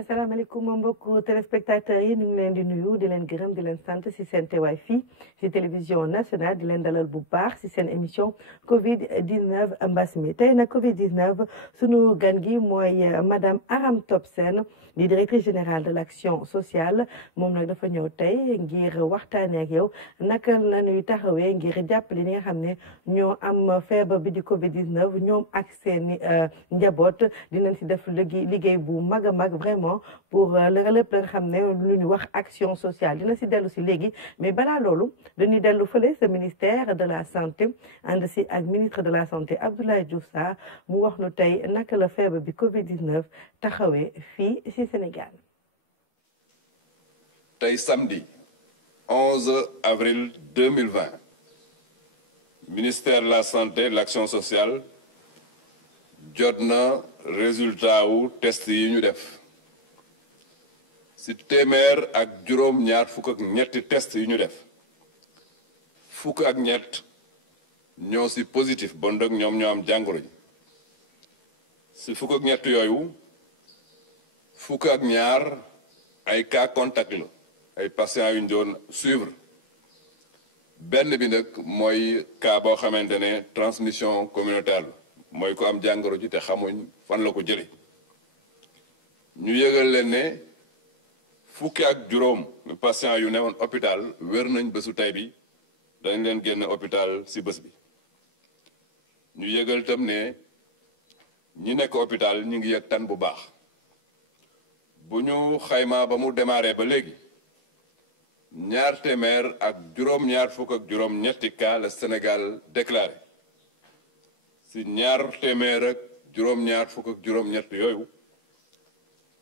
asalaamaaleykum mbokku téléspectateurs yi ñu ngi leen di nuyu di leen gërëm di leen sant si seen teewaay fii si télévision nationale di leen dalal bu baax si seen émission Covid 19 mbas mi tey nag Covid 19 sunu gan gi mooy madame Arame Top Sène di directrice générale de l' action sociale moom nag dafa ñëw tey ngir waxtaanee ak yow naka la ñuy taxawee ngir jàppale ñi nga xam ne ñoo am feebar bi di Covid 19 ñoom ak seen njaboot dinañ si def liggéey bu mag a mag vraiment. Pour lépp la nga xam ne lu ñu wax action sociale dina si dellu si léegi mais balaa loolu dañuy dellu fële sa ministère de la santé ànd si ak ministre de la santé Abdoulaye Diouf Sarr mu wax nu tey naka la feebar bi Covid 19 taxawee fii si Sénégal. tey samedi 11 avril 2020 ministère de la santé et de l'action sociale jot na résultat wu test yi ñu def. si téeméer ak juróom ñaar fukk ak ñetti test yu ñu def fukk ak ñett ñoo si positif bon dëgg ñoom ñoo am jàngoro ji si fukk ak ñett yooyu fukk ak ñaar ay cas contact la ay patients yu ñu doon suivre benn bi nag mooy cas boo xamante ne transmission communautaire la mooy ko am jàngoro ji te xamuñ fan la ko jële ñu yëgal leen ne fukki ak juróom patient yu newoon hôpital wér nañ bésu tey bi dañ leen génn hôpital ci bés bi ñu yëgal tam ne ñi nekk hôpital ñu ngi yëg tan bu baax bu ñu xayma ba mu démarré ba léegi ñaar téeméer ak juróom-ñaar fukk ak juróom-ñetti cas la Sénégal déclaré ci ñaar téeméer ak juróom-ñaar fukk ak juróom-ñett yooyu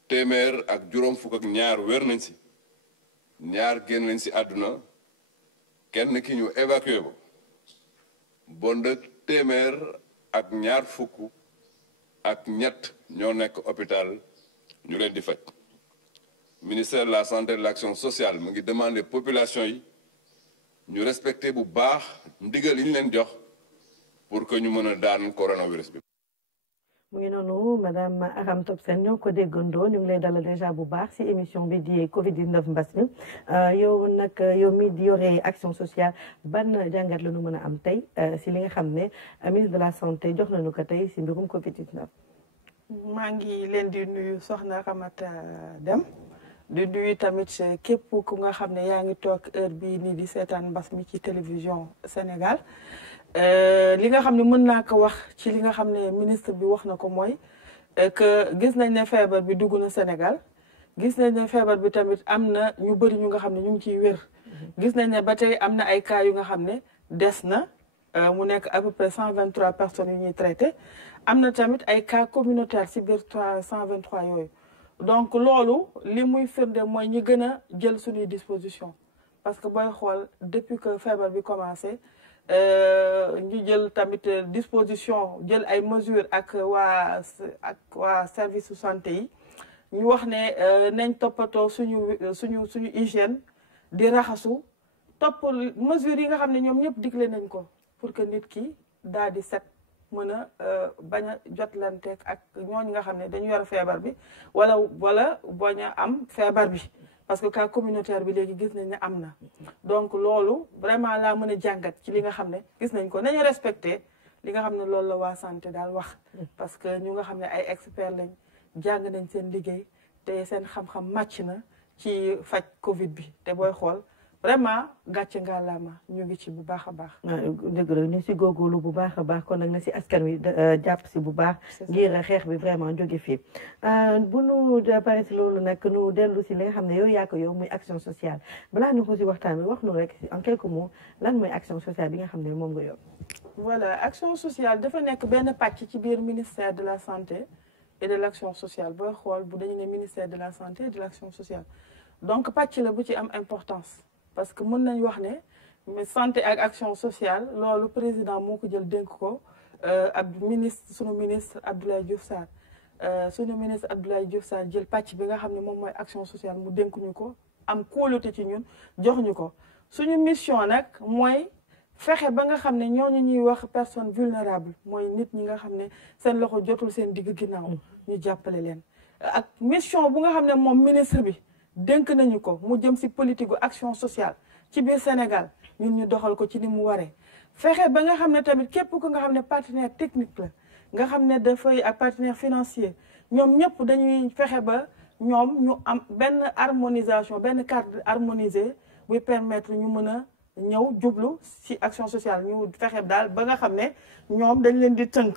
téeméer ak juróom fukk ak ñaar wér nañ ci ñaar génn nañ ci àdduna kenn ki ñu évacué ko bon de téeméer ak ñaar fukk ak ñett ñoo nekk hôpital ñu leen di faj ministère de la santé et de l'action sociale mu ngi demander population yi ñu respecter bu baax ndigal yi ñu leen jox pour que ñu mën a daan coronavirus bi. mu ngi noonu madame Arame Top Sène ñoo ko déggandoo ñu ngi lay dalal déjà bu baax ci émission bi di Covid 19 mbas mi yow nag yow mi di yore action sociale ban jàngat la ñu mën a am tey ci li nga xam ne ministre de la santé jox nañu ko tey ci mbirum Covid 19. maa ngi leen di nuyu Soxna Ramata Deme di nuyu tamit képp ku nga xam ne yaa ngi toog heure bii nii di seetaan mbas mi ci télévision Sénégal. li nga xam ne mën naa ko wax ci li nga xam ne ministre bi wax na ko mooy que gis nañ ne feebar bi dugg na Sénégal gis nañ ne feebar bi tamit am na ñu bëri ñu nga xam ne ñu ngi ciy wér. gis nañ ne ba tey am na ay cas yu nga xam ne des na mu nekk à peu près 123 personnes yu ñuy traité am na tamit ay cas communautaires ci biir 123 yooyu. donc loolu li muy firnde mooy ñi gën a jël suñuy disposition parce que booy xool depuis que feebar bi commencé. ñu jël tamit disposition jël ay mesures ak waa service santé yi ñu wax ne nañ toppatoo suñu hygiène di raxasu topp mesures yi nga xam ne ñoom ñëpp digle nañ ko pour que nit ki daal di set mën a bañ a jotlanteeg ak ñooñu nga xam ne dañu yor feebar bi wala bañ a am feebar bi. parce que cas communautaire bi léegi gis nañ ne am na donc loolu vraiment laa mën a jàngat ci li nga xam ne gis nañ ko nañu respecté li nga xam ne loolu la waa santé daal wax parce que ñu nga xam ne ay experts lañ jàng nañ seen liggéey te seen xam-xam màcc na ci faj Covid bi te booy xool vraiment gàcce ngàllaama ñu ngi ci bu baax a baax. dëgg la ñu si góorgóorlu bu baax a baax kon nag na si askan wi jàpp si bu baax. ngir xeex bi vraiment jóge fii. bu nu pare si loolu nag nu dellu si li nga xam ne yow yaa ko yow muy action sociale balaa ñu ko si waxtaan bi wax nu rek en quelques mots lan mooy action sociale bi nga xam ne moom nga yow. voilà action sociale dafa nekk benn pàcc ci biir ministère de la santé et de l'action sociale booy xool bu dañu ne ministère de la santé et de l'action sociale donc pàcc la bu ci am importance. parce que mën nañ wax ne santé ak action sociale loolu président moo ko jël dénk ko sunu ministre Abdoulaye Diouf Sarr sunu ministre Abdoulaye Diouf Sarr jël pàcc bi nga xam ne moom mooy action sociale mu dénk ñu ko am kóolute ci ñun jox ñu ko suñu mission nag mooy fexe ba nga xam ne ñooñu ñuy wax personne vulnérable mooy nit ñi nga xam ne seen loxo jotul seen digg ginnaaw ñu jàppale leen ak mission bu nga xam ne moom ministre bi dénk nañu ko mu jëm ci politique gu action sociale ci biir Sénégal ñun ñu doxal ko ci ni mu waree fexe ba nga xam ne tamit képp ku nga xam ne partenaire technique la nga xam ne dafay ak partenaire financier ñoom ñëpp dañuy fexe ba ñoom ñu am benn harmonisation benn cadre harmonisé buy permettre ñu mën a ñëw jublu ci action sociale ñu fexe daal ba nga xam ne ñoom dañ leen di tënk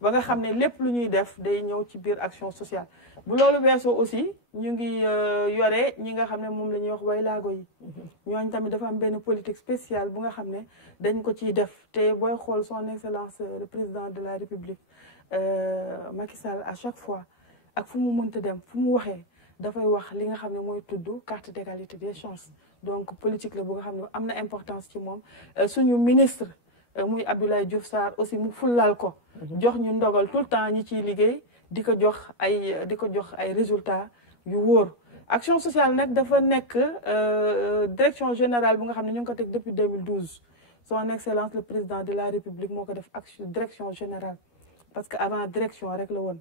ba nga xam ne lépp lu ñuy def day ñëw ci biir action sociale bu loolu weesoo aussi ñu ngi yore ñi nga xam ne moom la ñuy wax way laago yi ñooñ tamit dafa am benn politique spéciale bu nga xam ne dañ ko ciy def te booy xool son excellence le président de la république Macky Sall à chaque fois ak fu mu mënta dem fu mu waxee dafay wax li nga xam ne mooy tudd carte d'égalité des chances donc politique la bu nga xam ne am na importance ci moom suñu ministre muy Abdoulaye Diouf Sarr aussi mu fullal ko jox ñu ndogal tout le temps ñi ciy liggéey di ko jox ay résultats yu wóor action sociale nag dafa nekk direction générale bu nga xam ne ñu ngi ko teg depuis 2012 son excellence le président de la république moo ko def direction générale parce que avant direction rek la woon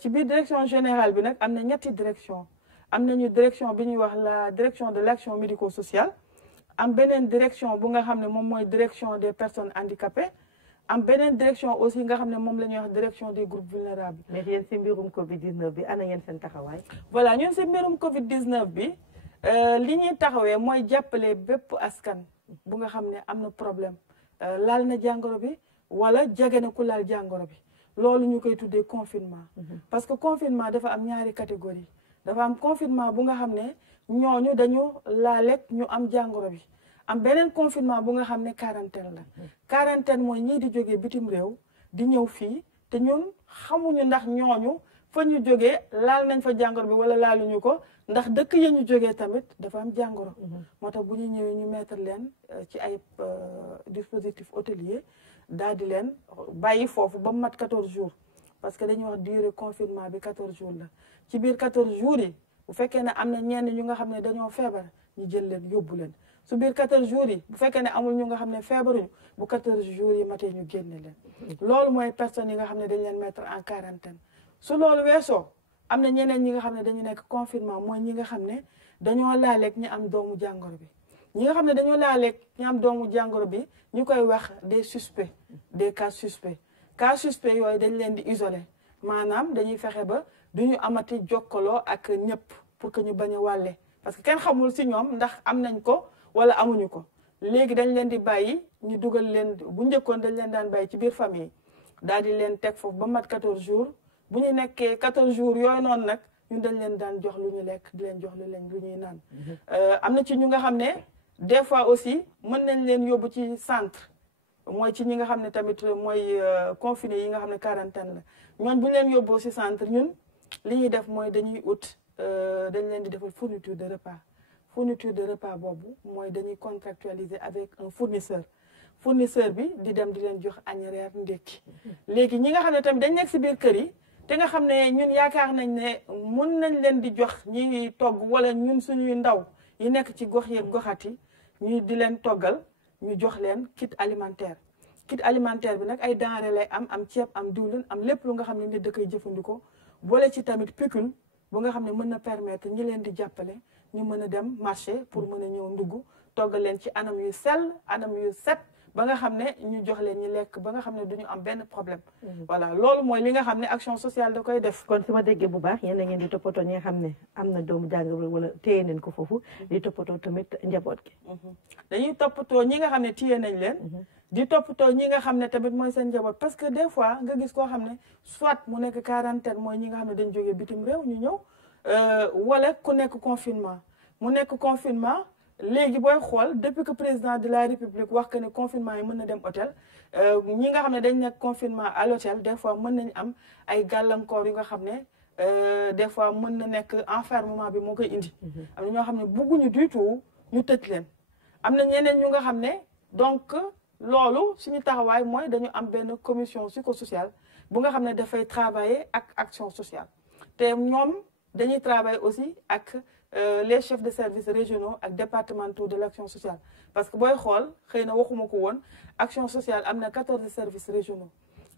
ci biir direction générale bi nag am na ñetti direction am nañu direction bi ñuy wax la direction de l'action médico-sociale am beneen direction bu nga xam ne moom mooy direction des personnes handicapées am beneen direction aussi nga xam ne moom la ñuy wax direction des groupes vulnérables. mais yéen ci mbirum Covid 19 bi ana ngeen seen taxawaay. voilà ñun ci mbirum Covid 19 bi li ñuy taxawee mooy jàppale bépp askan bu nga xam ne am na problème laal na jàngoro bi wala jege na ku laal jàngoro bi loolu ñu koy tuddee confinement. parce que confinement dafa am ñaari catégorie dafa am confinement bu nga xam ne ñooñu dañu laaleeg ñu am jàngoro bi. am beneen confinement bu nga xam ne quarantaine la quarantaine mooy ñii di jógee bitim réew di ñëw fii te ñun xamuñu ndax ñooñu fa ñu jógee laal nañ fa jàngoro bi wala laaluñu ko ndax dëkk ya ñu jógee tamit dafa am jàngoro. moo tax bu ñu ñëwee ñu mettre leen ci ay dispositif hôtelier daal di leen bàyyi foofu ba mu mat 14 jours parce que dañuy wax durée confinement bi 14 jours la ci biir 14 jours yi bu fekkee ne am na ñenn ñu nga xam ne dañoo feebar ñu jël leen yóbbu leen. su biir 14 jours yi bu fekkee ne amul ñu nga xam ne feebaruñu bu 14 jours yi matee ñu génne leen loolu mooy personnes yi nga xam ne dañ leen mettre en quarantaine su loolu weesoo am na ñeneen ñi nga xam ne dañu nekk confinement mooy ñi nga xam ne dañoo laaleeg ñi am doomu jàngoro bi ñi nga xam ne dañoo laaleeg ñi am doomu jàngoro bi ñu koy wax des suspects des cas suspects yooyu dañ leen di isoler maanaam dañuy fexe ba duñu amati jokkaloo ak ñëpp pour que ñu bañ a wàlle parce que kenn xamul si ñoom ndax am nañ ko wala amuñu ko léegi dañ leen di bàyyi ñu dugal leen bu njëkkoon dañ leen daan bàyyi ci biir famille daal di leen teg foofu ba mat 14 jours bu ñu nekkee 14 jours yooyu noonu nag ñun dañ leen daan jox lu ñu lekk di leen jox lu ñuy naan. am na ci ñu nga xam ne des fois aussi mën nañ leen yóbbu ci centre mooy ci ñi nga xam ne tamit mooy confiné yi nga xam ne quarantaine la ñooñ bu ñu leen yóbboo ci centre ñun li ñuy def mooy dañuy ut dañ leen di defal fourniture de repas boobu mooy dañuy contractualiser avec un fournisseur bi di dem di leen jox añ reer ndékki léegi ñi nga xam ne tamit dañ nekk ci biir kër yi te nga xam ne ñun yaakaar nañ ne mun nañ leen di jox ñi togg wala ñun suñuy ndaw yi nekk ci gox yeeg goxat yi ñu di leen toggal ñu jox leen kit alimentaire bi nag ay denrées lay am ceeb am diwlin am lépp lu nga xam ne nit da koy jëfandikoo boole ci tamit pécule bu nga xam ne mën na permettre ñi leen di jàppale ñu mën a dem marché pour mën a ñëw ndugg toggal leen ci anam yu sell anam yu set ba nga xam ne ñu jox leen ñu lekk ba nga xam ne duñu am benn problème. voilà loolu mooy li nga xam ne action sociale da koy def. kon su ma déggee bu baax yéen a ngeen di toppatoo ñi nga xam ne am na doomu jàngoro wala téye nañ ko foofu di toppatoo tamit njaboot gi. dañuy toppatoo ñi nga xam ne téye nañ leen. di toppatoo ñi nga xam ne tamit mooy seen njaboot parce que des fois nga gis koo xam ne soit mu nekk quarantaine mooy ñi nga xam ne dañ jógee bitim réew ñu ñëw. wala ku nekk confinement mu nekk confinement léegi booy xool depuis que président de la république wax que ne confinement yi mën na dem hôtel ñi nga xam ne dañ nekk confinement à l'hôtel des fois mën nañ am ay gàllankoor yu nga xam ne des fois mën na nekk enfermement bi moo koy indi. am na ñoo xam ne bugguñu du tout ñu tëj leen am na ñeneen ñu nga xam ne donc loolu suñu taxawaay mooy dañu am benn commission psychosociale bu nga xam ne dafay travailler ak action sociale te ñoom. dañuy travailler aussi ak les chefs de services régionaux ak départementaux de l'action sociale parce que booy xool xëy na waxuma ko woon action sociale am na 14 services régionaux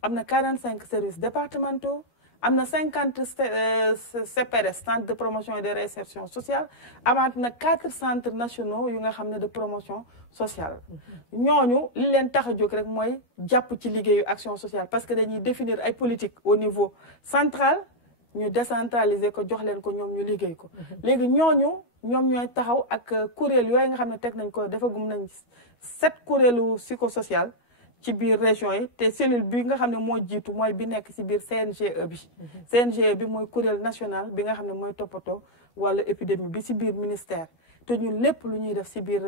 am na 45 services départementaux am na 50 CPRS centre de promotion et de réinsertion sociale amaat na 4 centres nationaux yu nga xam ne de promotion sociale ñooñu li leen tax a jóg rek mooy jàpp ci liggéeyu action sociale parce que dañuy définir ay politique au niveau central ñu décentraliser ko jox leen ko ñoom ñu liggéey ko léegi ñoom ñooy taxaw ak kuréel yooyu nga xam ne teg nañ ko defagum nañ 7 kuréelu psychosocial ci biir région yi te cellule bi nga xam ne moo jiitu mooy bi nekk ci biir CNGE bi CNGE bi mooy kuréel national bi nga xam ne mooy toppatoo wala épidémie bi ci biir ministère te ñun lépp lu ñuy def ci biir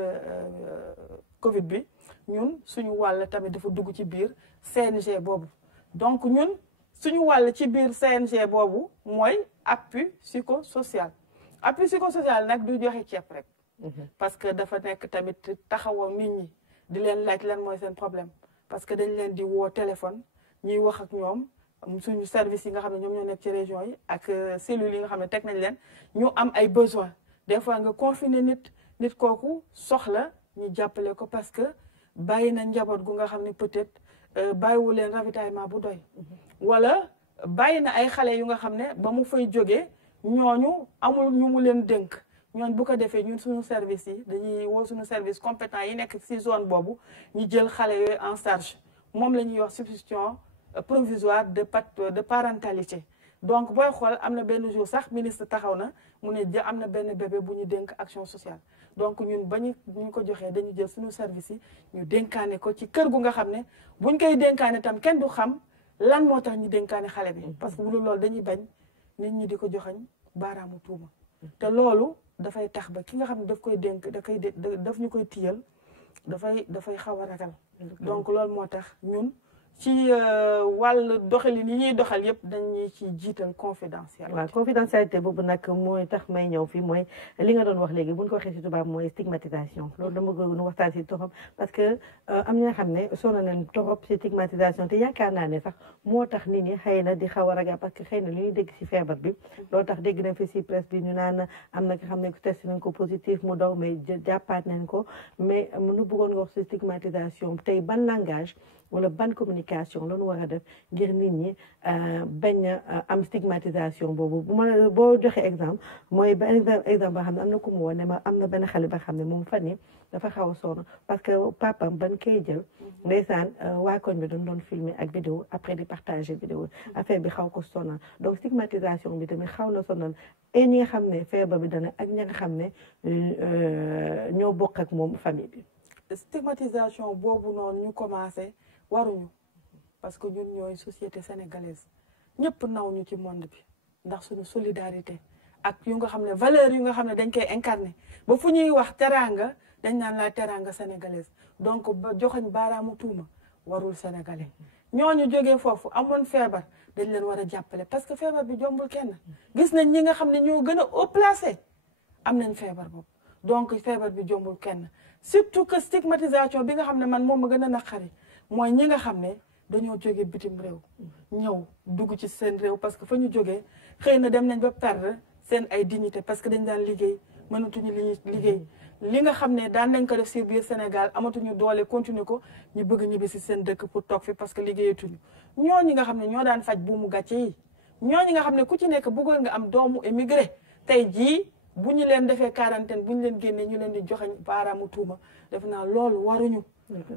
Covid bi ñun suñu wàll tamit dafa dugg ci biir CNG boobu donc ñun suñu wàll ci biir CNG boobu mooy appui psychosocial appui psychosocial nag du joxe ceeb rek parce que dafa nekk tamit taxawoo nit ñi di leen laaj lan mooy seen problème parce que dañ leen di woo téléphone ñuy wax ak ñoom suñu service yi nga xam ne ñoom ñoo nekk ci région yi ak cellules yi nga xam ne teg nañ leen ñu am ay besoins des fois nga confiner nit kooku soxla ñu jàppale ko parce que bàyyi na njaboot gu nga xam ne peut-être bàyyiwu leen ravitaillement bu doy wala bàyyi na ay xale yu nga xam ne ba mu fay jógee ñooñu amul ñu mu leen dénk ñooñu bu ko defee ñun suñu service yi dañuy woo suñu service compétent yi nekk ci zone boobu ñu jël xale yooyu en charge moom la ñuy wax substitution provisoire de parentalité donc booy xool am na benn jour sax ministre taxaw na mu ne am na benn bébé bu ñu dénk action sociale donc ñun ba ñu ko joxee dañu jël suñu service yi ñu dénkaane ko ci kër gu nga xam ne buñ koy dénkaane tam kenn du xam lan moo tax ñu dénkaane xale bi parce que bu loolu dañuy bañ nit ñi di ko joxañ baaraamu tuuma te loolu dafay tax ba ki nga xam ne daf koy dénk daf ñu koy tiyal dafay xaw a ragal donc loolu moo tax ñun ci wàll doxalin yi ñuy doxal yëpp dañuy ci jiital confidentialité. waaw confidentialité boobu nag mooy tax may ñëw fi mooy li nga doon wax léegi bu ñu ko waxee ci tubaab mooy stigmatisation loolu dama bëgg nu waxtaan ci torop parce que am na nga xam ne sonn nañ torop ci stigmatisation te yaakaar naa ne sax moo tax nit ñi xëy na di xaw a ragal parce que xëy na li ñuy dégg ci feebar bi loolu tax dégg nañ fi ci presse bi ñu naan am na nga xam ne testé nañ ko positif mu daw mais jàppaat nañ ko mais nu bëggoon nga wax ci stigmatisation tey ban langage wala ban communication la ñu war a def ngir nit ñi bañ a am stigmatisation boobu boo joxe exemple mooy benn exemple boo xam ne am na ku mu woon ne ma am na benn xale ba xam ne moom fan yi dafa xaw a sonn parce que papam ban koy jël ndeysaan waa koñ bi doon filmer ak vidéo après di partager vidéo affaire bi xaw ko sonal donc stigmatisation bi tamit xaw na sonal et ñi nga xam ne feebar bi dana ak ñi nga xam ne ñoo bokk ak moom famille bi. stigmatisation boobu noonu ñu commencé waruñu parce que ñun ñooy société sénégalaise ñëpp naw ñu ci monde bi ndax suñu solidarité ak yu nga xam ne valeur yu nga xam ne dañ koy incarné ba fu ñuy wax teraanga dañ naan la teraanga sénégalaise donc ba joxañ baaraamu tuuma warul sénégalais ñooñu jógee foofu amoon feebar dañ leen war a jàppale parce que feebar bi jombul kenn gis nañ ñi nga xam ne ñoo gën a haut placé am nañ feebar boobu donc feebar bi jombul kenn surtout que stigmatisation bi nga xam ne man moom ma gën a naqari mooy ñi nga xam ne dañoo jógee bitim réew ñëw dugg ci seen réew parce que fa ñu jógee xëy na dem nañ ba perdre seen ay dignité parce que dañ daan liggéey mënatuñu liggéey li nga xam ne daan nañ ko def si biir Sénégal amatuñu doole continuer ko ñu bëgg ñibbi si seen dëkk pour toog fi parce que liggéeyatuñu ñooñu nga xam ne ñoo daan faj buumu gàcce yi ñooñu nga xam ne ku ci nekk bëggoon nga am doomu émigré tey jii bu ñu leen defee quarantaine bu ñu leen génnee ñu leen di joxañ baaraamu tuuma def naa loolu waruñu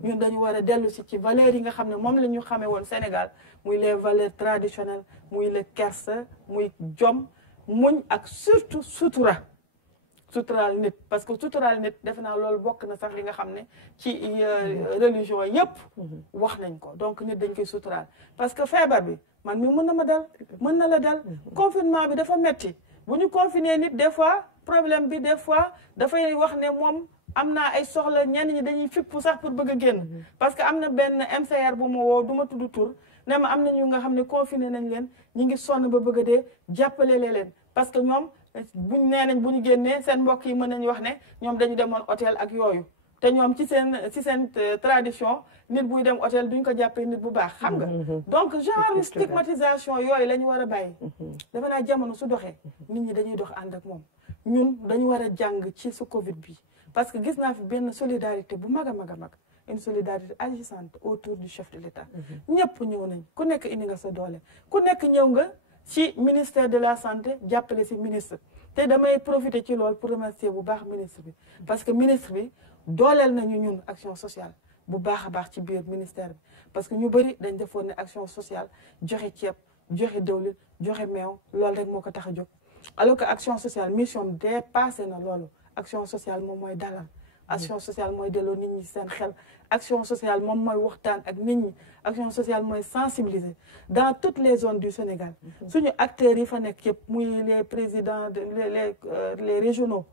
ñun dañu war a dellu si ci valeurs yi nga xam ne moom la ñu xamee woon Sénégal muy les valeurs traditionnelles muy le kersa muy jom muñ ak surtout suturaal nit parce que suturaal nit defe naa loolu bokk na sax li nga xam ne ci religion yëpp wax nañ ko donc nit dañ koy suturaal parce que feebar bi man mi mën na ma dal mën na la dal confinement bi dafa metti bu ñu confiné nit des fois problème bi des fois dafay wax ne moom am naa ay soxla ñenn ñi dañuy fippu sax pour bëgg a génn parce que am na benn MCR bu ma woo du ma tudd tur ne ma am na ñu nga xam ne confiné nañ leen ñi ngi sonn ba bëgg a dee jàppale leen parce que ñoom buñ nee nañ bu ñu génnee seen mbokk yi mën nañu wax ne ñoom dañu demoon hôtel ak yooyu te ñoom ci seen tradition nit buy dem hôtel duñ ko jàppee nit bu baax xam nga donc genre stigmatisation yooyu la ñu war a bàyyi dafa naa jamono su doxee nit ñi dañuy dox ànd ak moom ñun dañu war a jàng ci su Covid bi parce que gis naa fi benn solidarité bu mag a mag a mag une solidarité agissante autour du chef de l'État ñëpp ñëw nañ ku nekk indi nga sa doole ku nekk ñëw nga ci ministère de la santé jàppale ci ministre te damay profiter ci loolu pour remercier bu baax ministre bi parce que ministre bi dooleel nañu ñun action sociale bu baax a baax ci biir ministère bi parce que ñu bëri dañ defoon ne action sociale joxe ceeb joxe dëwlin joxe meew loolu rek moo ko tax a jóg alors que action sociale mission dépassé na loolu action sociale moom mooy dalal action sociale mooy delloo nit ñi seen xel action sociale moom mooy waxtaan ak nit ñi action sociale mooy sensibiliser dans toutes les zones du Sénégal suñu acteurs yi fa nekk yëpp muy les présidents les régionaux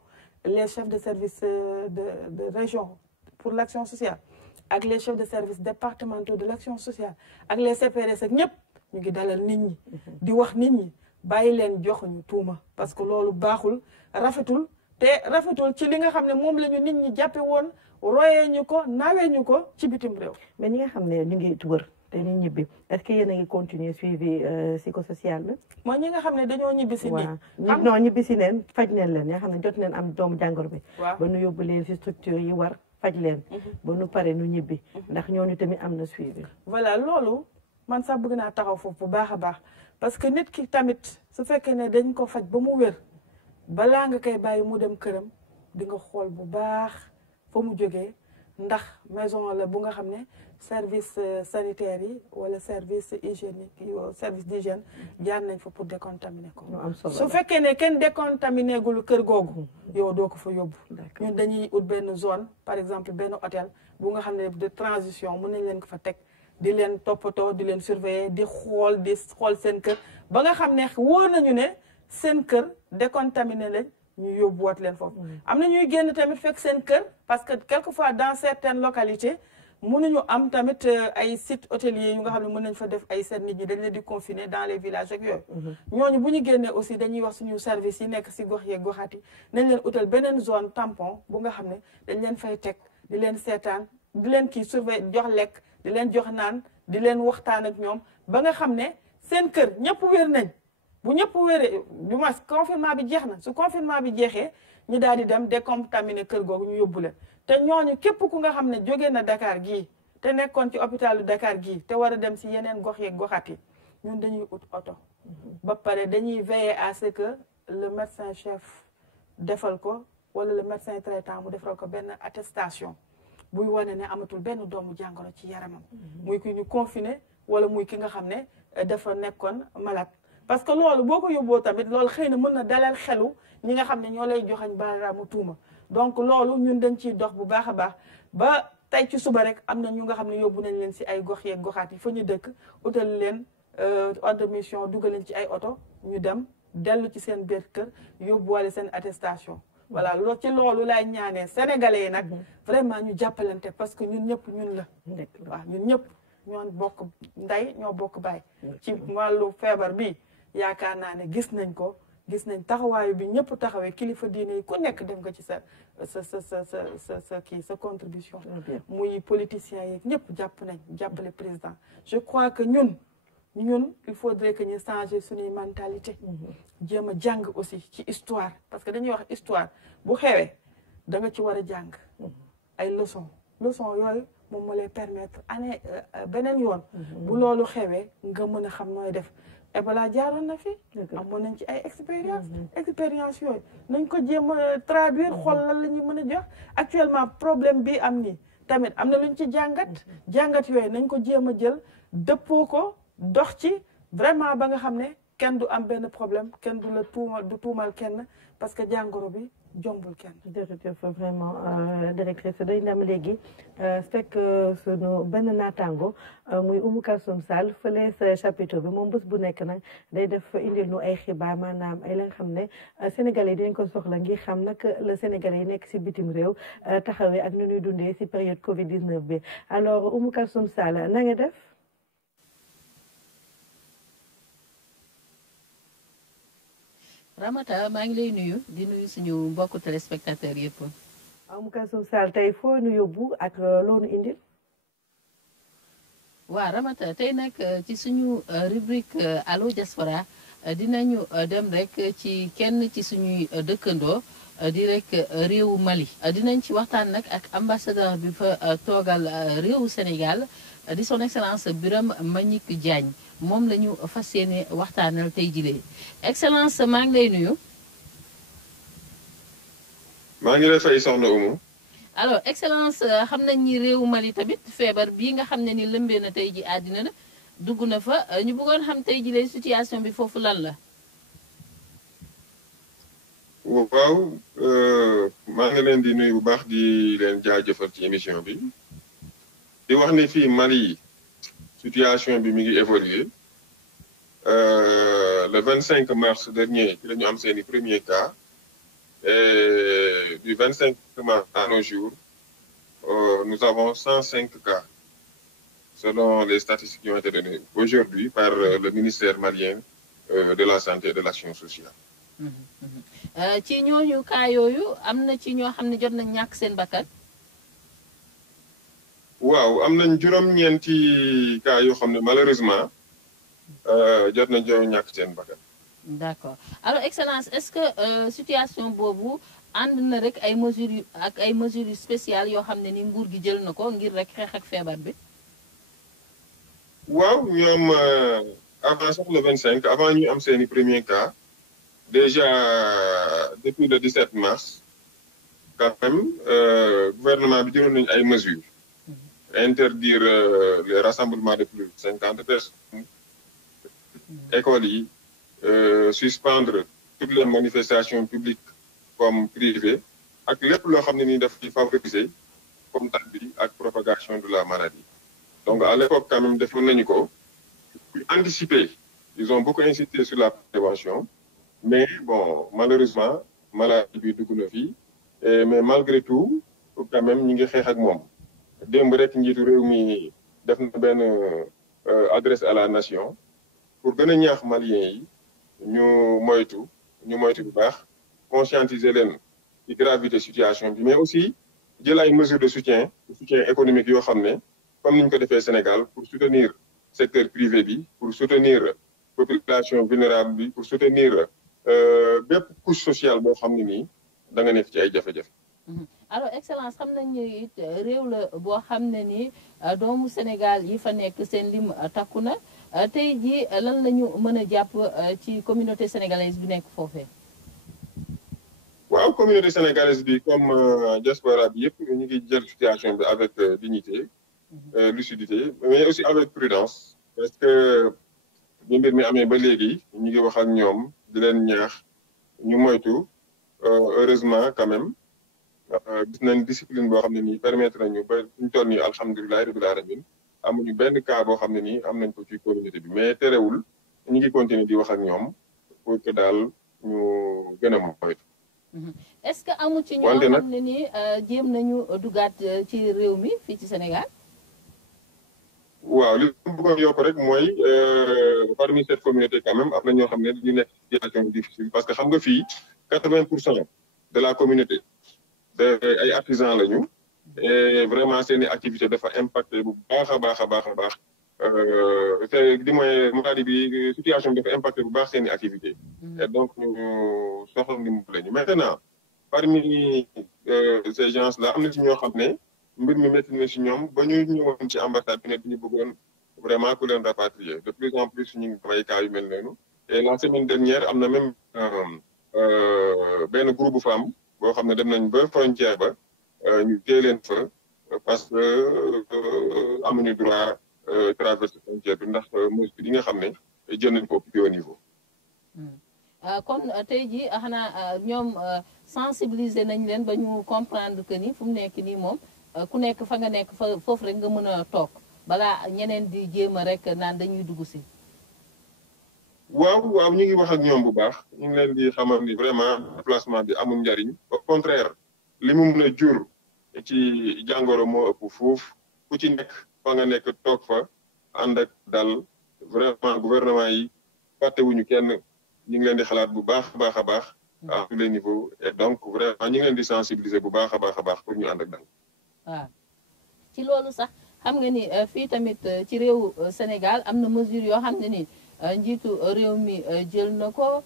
les chefs de service de région pour l'action sociale ak les chefs de service départementaux de l'action sociale ak les CPRS ak ñëpp ñu ngi dalal nit ñi di wax nit ñi bàyyi leen joxuñu tuuma parce que loolu baaxul rafetul te rafetul ci li nga xam ne moom la ñu nit ñi jàppe woon royee ñu ko nawee ñu ko ci bitim réew. mais ñi nga xam ne ñu ngi wër te ñu ñibbi est-ce que yéen a ngi continuer suivi psychosocial bi. mooy ñi nga xam ne dañoo ñibbi si nii. non ñibbi si neen faj neen leen nga xam ne jot neen am doomu jàngoro bi. waaw ba nu yóbbu leen si structure yi war faj leen. ba nu pare nu ñibbi. ndax ñooñu tamit am na suivi. voilà loolu man sax bëgg naa taxaw foofu bu baax a baax parce que nit ki tamit su fekkee ne dañ ko faj ba mu wér. balaa nga koy bàyyi mu dem këram di nga xool bu baax fa mu jógee ndax maison la bu nga xam ne service sanitaire yi wala service hygiénique yi service d'hygiène jaar nañ fa pour décontaminer ko su fekkee ne kenn décontaminé gul kër googu yow doo ko fa yóbbu ñun dañuy ut benn zone par exemple benn hôtel bu nga xam ne de transition mën nañ leen ko fa teg di leen toppatoo di leen surveiller di xool seen kër ba nga xam ne wóor nañu ne seen kër décontaminé lañ ñu yóbbuwaat leen foofu am na ñuy génn tamit fekk seen kër parce que quelquefois dans certaines localités mënuñu am tamit ay sites hôteliers yu nga xam ne mën nañ fa def ay seen nit ñi dañ leen di confiner dans les villages ak yooyu ñooñu bu ñu génnee aussi dañuy wax suñu service yi nekk si gox yeeg goxaat yi nañ leen utal beneen zone tampon bu nga xam ne dañ leen fay teg di leen seetaan di leen kii surveiller jox lekk di leen jox naan di leen waxtaan ak ñoom ba nga xam ne seen kër ñëpp wér nañ bu ñëpp wéree du moins confinement bi jeex na su confinement bi jeexee ñu daal di dem décontaminer kër googu ñu yóbbu leen te ñooñu képp ku nga xam ne jóge na Dakar gii te nekkoon ci hôpitalu Dakar gii te war a dem si yeneen gox yeeg goxaat yi ñun dañuy ut oto ba pare dañuy veiller à ce que le médecin chef defal ko wala le médecin traitant mu defal ko benn attestation buy wane ne amatul benn doomu jàngoro ci yaramam muy ki ñu confiné wala muy ki nga xam ne dafa nekkoon malade parce que loolu boo ko yóbboo tamit loolu xëy na mën na dalal xelu ñi nga xam ne ñoo lay joxañ baaraamu tuuma donc loolu ñun dañ ciy dox bu baax a baax ba tey ci suba rek am na ñu nga xam ne yóbbu nañ leen si ay gox yeeg goxaat yi fa ñu dëkk utal leen ordre de mission dugal leen ci ay oto ñu dem dellu ci seen biir kër yóbbuwale seen attestation voilà loolu ci loolu laay ñaanee sénégalais yi nag vraiment ñu jàppalante parce que ñun ñëpp ñun la waaw ñun ñëpp ñoo bokk ndey ñoo bokk baay ci wàllu feebar bi yaakaar naa ne gis nañ taxawaayu bi ñëpp taxawee kilifa diine yi ku nekk dem nga ci sa contribution muy politiciens yi ñëpp jàppale président je crois que ñun il faudrait que ñu changer suñuy mentalité jéem a jàng aussi ci histoire parce que dañuy wax histoire bu xewee da nga ci war a jàng ay leçon yooyu moom moo lay permettre beneen yoon bu loolu xewee nga mën a xam nooy def Ebola jaaroon na fi amoon nañ ci ay expérience yooyu nañ ko jéem a traduire xool lan la ñuy mën a jox actuellement problème bi am nii tamit am na luñ ci jàngat yooyu nañ ko jéem a jël dëppoo ko dox ci vraiment ba nga xam ne kenn du am benn problème kenn du la tuumal kenn parce que jàngoro bi jombul kenn. jërëjëf vraiment directrice day dem léegi fekk sunu benn naataango muy Oumou Kalsoum Sall fële sa chapiteau bi moom bés bu nekk nag day def indil nu ay xibaar maanaam ay la nga xam ne sénégalais yi dañ ko soxla ngir xam nag le sénégalais yi nekk si bitim réew taxawee ak nu ñuy dundee si période Covid 19 bi alors Oumou Kalsoum Sall na nga def. Ramata maa ngi lay nuyu di nuyu suñu mbokku téléspectateurs yëpp. Oumou Kalsoum Sall tey foo nu yóbbu ak loonu indil. waaw Ramata tey nag ci suñu rubrique Allo Diaspora dinañu dem rek ci kenn ci suñuy dëkkandoo di rek réewu Mali. dinañ ci waxtaan nag ak ambassadeur bi fa toogal réewu Sénégal di son excellence Birame Mbagnick Diagne moom la ñu fas yéene waxtaanal tey jii Excellence maa ngi lay nuyu. maa ngi lay fay soxna Oumou. alors Excellence xam nañ ni réewu Mali tamit feebar bii nga xam ne ni lëmbee na tey ji àddina na dugg na fa ñu bëggoon xam tey ji lay situation bi foofu lan la. waaw maa ngi leen di nuyu bu baax di leen jaajëfal ci émission bi di wax ni fii Mali situation bi mi ngi évoluer le 25 mars dernier ci la ñu am seeni premier cas et du 25 mars à nos jours nous avons 105 cas selon les statistiques qui ont été données aujourd'hui par le ministère malien de la santé et de l'action sociale. ci ñooñu cas yooyu am na ci ñoo xam ne jot nañ ñàkk seen bakkan. waaw am nañ juróom-ñeenti cas yoo xam ne malheureusement jot nañ ñàkk seen bakkan. d'accord alors Excellence est-ce que situation boobu ànd na rek ay mesures yu spéciales yoo xam ne ni nguur gi jël na ko ngir rek xeex ak feebar bi. waaw ñoom avant sax le 25 avant ñu am seeni premier cas. Déjà, depuis le 17 mars, quand même, gouvernement a pris des mesures. Interdire les rassemblements de plus de 50 personnes, écoles, suspendre toutes les manifestations publiques comme privées, avec les plus qui favoriser contact et la propagation de la maladie. Donc, à l'époque, quand même, pour anticiper, ils ont beaucoup insisté sur la prévention. Mais bon, malheureusement, maladie bi dugg na fi mais malgré tout quand même ñi ngi xeex ak moom démb rek njiitu réew mi def na benn adresse à la nation pour gën a ñaax maliens yi ñu moytu bu baax conscientiser leen ci gravité situation bi mais aussi jël ay mesures de soutien économique yoo xam ne comme ni ñu ko defee Sénégal pour soutenir secteur privé bi pour soutenir population vulnérable bi pour soutenir bépp couche sociale boo xam ne nii da nga nekk ci ay jafe-jafe. alors Excellence xam nañ ni it réew la boo xam ne ni doomu Sénégal yi fa nekk seen lim takku na tey jii lan la ñu mën a jàpp ci communauté sénégalaise bi nekk foofee. waaw communauté sénégalaise bi comme diaspora bi yëpp ñu ngi jël situation bi avec dignité, lucidité mais aussi avec prudence parce que bi mbir mi amee ba léegi ñu ngi wax ak ñoom. di leen ñaax ñu moytu heureusement quand même gis nañ discipline boo xam ne nii permettre nañu ba ñu toll nii alhamdulilah rabbil alamin amuñu benn cas boo xam ne nii am nañ ko ci communauté bi mais terewul ñu ngi continuer di wax ak ñoom pour que daal ñu gën a moytu. est-ce que amu ci ñoo xam ne nii jéem nañu dugaat ci réew mi fii ci Sénégal. waaw li ma bëggoon yokk rek mooy parmi cette communauté quand même am na ñoo xam ne ñu nekk situation difficile parce que xam nga fii 80% de la communauté ay artisans lañu et vraiment seeni activité dafa impacté bu baax a baax te di mooy maladie bi situation bi dafa impacté bu baax seeni activité et donc ñu soxla ndimbal lañu maintenant parmi ces gens là am na ci ñoo xam ne mbir mi métti na si ñoom ba ñu ñëwoon ci ambassade bi ne ñu bëggoon vraiment ku leen rapatrier de plus en plus ñu ngi may cas yu mel noonu et la semaine dernière am na même benn groupe femme boo xam ne dem nañ ba frontière ba ñu téye leen fa parce que amuñu droit traverser frontière bi ndax mesure yi nga xam ne jël nañ ko au niveau. kon tey jii xanaa ñoom sensibiliser nañ leen ba ñu comprendre que ni fu mu nekk nii moom. ku nekk fa nga nekk fa foofu rek nga mën a toog balaa ñeneen di jéem a rek naan dañuy dugg si. waaw ñu ngi wax ak ñoom bu baax ñu ngi leen di xamal ni vraiment déplacement bi amul njariñ au contraire li mu mën a jur ci jàngoro moo ëpp foofu ku ci nekk fa nga nekk toog fa ànd ak dal vraiment gouvernement yi fàttewuñu kenn ñu ngi leen di xalaat bu baax a baax à tous les niveaux et donc vraiment ñu ngi leen di sensibiliser bu baax a baax pour ñu ànd ak dal. waaw ci loolu sax xam nga ni fii tamit ci réew Sénégal am na mesure yoo xam ne ni njiitu réew mi jël na ko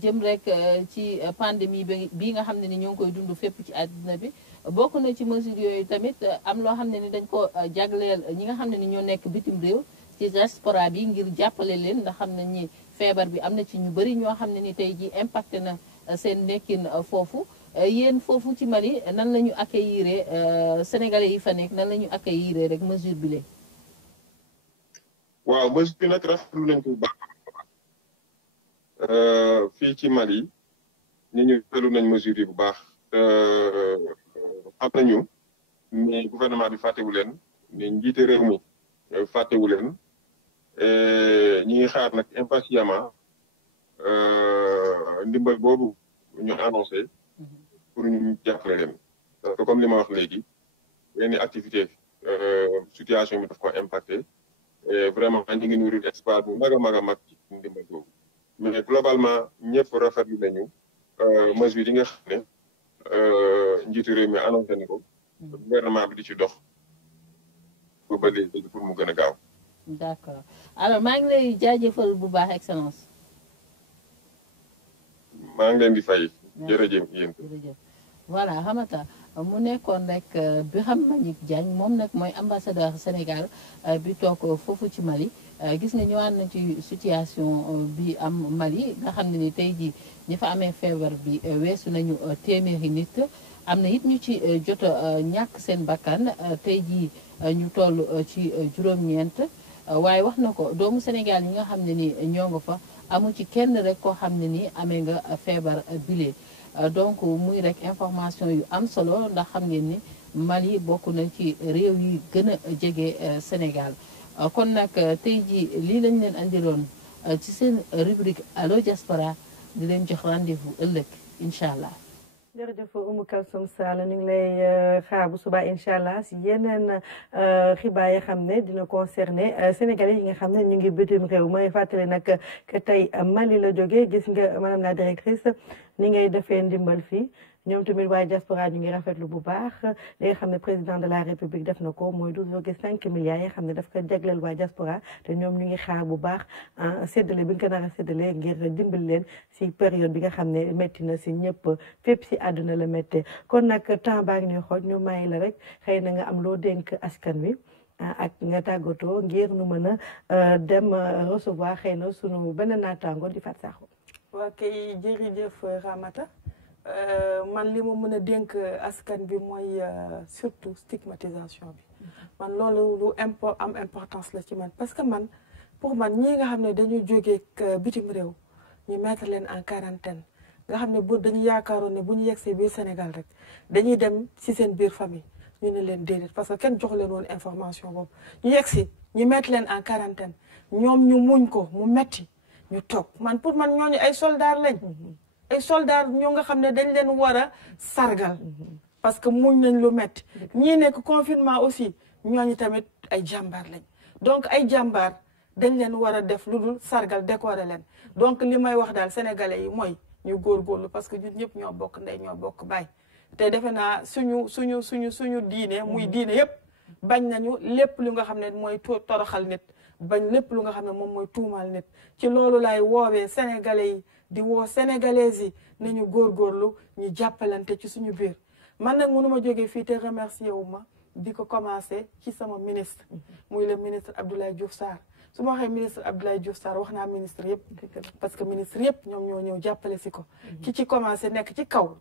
jëm rek ci pandémie bi nga xam ne ni ñoo ngi koy dund fépp ci àddina bi bokk na ci mesure yooyu tamit am loo xam ne ni dañ ko jagleel ñi nga xam ne ni ñoo nekk bitim réew ci diaspora bi ngir jàppale leen ndax xam nañ ni feebar bi am na ci ñu bëri ñoo xam ne ni tey ji impacté na seen nekkin foofu yéen foofu ci Mali nan la ñu accueillir sénégalais yi fa nekk nan la ñu accueillir rek mesure bi lee waaw mesure bi nag rafetlu nañ ko bu baax fii ci Mali ñu rafetlu nañ mesure yi bu baax xam nañu mais gouvernement bi fàttewu leen ne njiite réew mi fàttewu leen ñi ngi xaar nag impatiemment ndimbal boobu ñu annoncé pour ñu jàppale leen parce que comme li ma wax léegi yenn activité situation bi daf ko impacté et vraiment ñu ngi nourrir espoir bu mag a mag ci ndimbal boobu mais globalement ñëpp rafetlu nañu mesure yi nga xam ne njiitu réew mi annoncé na ko gouvernement bi di ci dox ba léegi pour mu gën a gaaw. d'accord alors maa ngi lay jaajëfal bu baax excellence. maa ngi leen di fay. jërëjëf yéen. jërëjëf voilà xamata mu nekkoon rek Birame Mbagnick Diagne moom nag mooy ambassadeur Sénégal bi toog foofu ci Mali gis nga ñëwaat na ci situation bi am Mali nga xam ne ni tey jii ñi fa amee feebar bi weesu nañu téeméeri nit am na it ñu ci jot ñàkk seen bakkan tey jii ñu toll ci juróom-ñeent waaye wax na ko doomu Sénégal yi nga xam ne ni ñoo nga fa amu ci kenn rek koo xam ne ni amee nga feebar bile. Donc muy rek information yu am solo ndax xam ngeen ni Mali bokk na ci réew yi gën a jege Sénégal kon nag tey jii lii lañ leen andiloon ci seen rubrique Allo Diaspora di leen jox rendez-vous ëllëg incha allah. jërëjëf Oumou Kalsoum Sall ñu ngi lay xaar bu subaa incha allah si yeneen xibaar yi xam ne dina concerné sénégalais yi nga xam ne ñu ngi bitim réew may fàttali nag que tey Mali la jógee gis nga madame la directrice ni ngay defee ndimbal fii ñoom tamit waa diaspora ñu ngi rafetlu bu baax li nga xam ne président de la république def na ko mooy 12,5 milliards yi nga xam ne daf ko jagleel waa diaspora te ñoom ñu ngi xaar bu baax séddale bi nga ko nar a séddale ngir dimbali leen si période bi nga xam ne métti na si ñëpp fépp si àdduna la méttee kon nag temps baa ngi ñuy xooj ñu may la rek xëy na nga am loo dénk askan wi ak nga tàggatoo ngir nu mën a dem recevoir xëy na sunu benn naataango di Fatou Sakho. waa kay jërëjëf Ramata man li ma mën a dénk askan bi mooy surtout stigmatisation bi man loolu lu am importance la ci man parce que man pour man ñii nga xam ne dañuy jógee bitim réew ñu mettre leen en quarantaine nga xam ne bu dañu yaakaaroon ne bu ñu yegsee biir Sénégal rek dañuy dem ci seen biir famille ñu ne leen déedéet parce que kenn jox leen woon information boobu ñu yegsi ñu mettre leen en quarantaine ñoom ñu muñ ko mu metti ñu toog man pour man ñooñu ay soldats lañ ay soldats ñoo nga xam ne dañ leen war a sargal parce que muñ nañ lu metti ñii nekk confinement aussi ñooñu tamit ay jàmbaar lañ donc ay jàmbaar dañ leen war a def lu dul sargal décorer leen donc li may wax daal sénégalais yi mooy ñu góorgóorlu parce que ñun ñëpp ñoo bokk ndey ñoo bokk baay te defe naa suñu diine muy diine yëpp bañ nañu lépp lu nga xam ne mooy toroxal nit bañ lépp lu nga xam ne moom mooy tuumal nit ci loolu laay woowee sénégalais yi di woo sénégalaises yi nañu góorgóorlu ñu jàppalante ci suñu biir man nag mënuma jógee fii te remercier wu ma di ko commencé ci sama ministre muy le ministre Abdoulaye Diouf Sarr su ma waxee ministre Abdoulaye Diouf Sarr wax naa ministre yëpp parce que ministre yëpp ñoom ñoo ñëw jàppale si ko ci commencé nekk ci kaw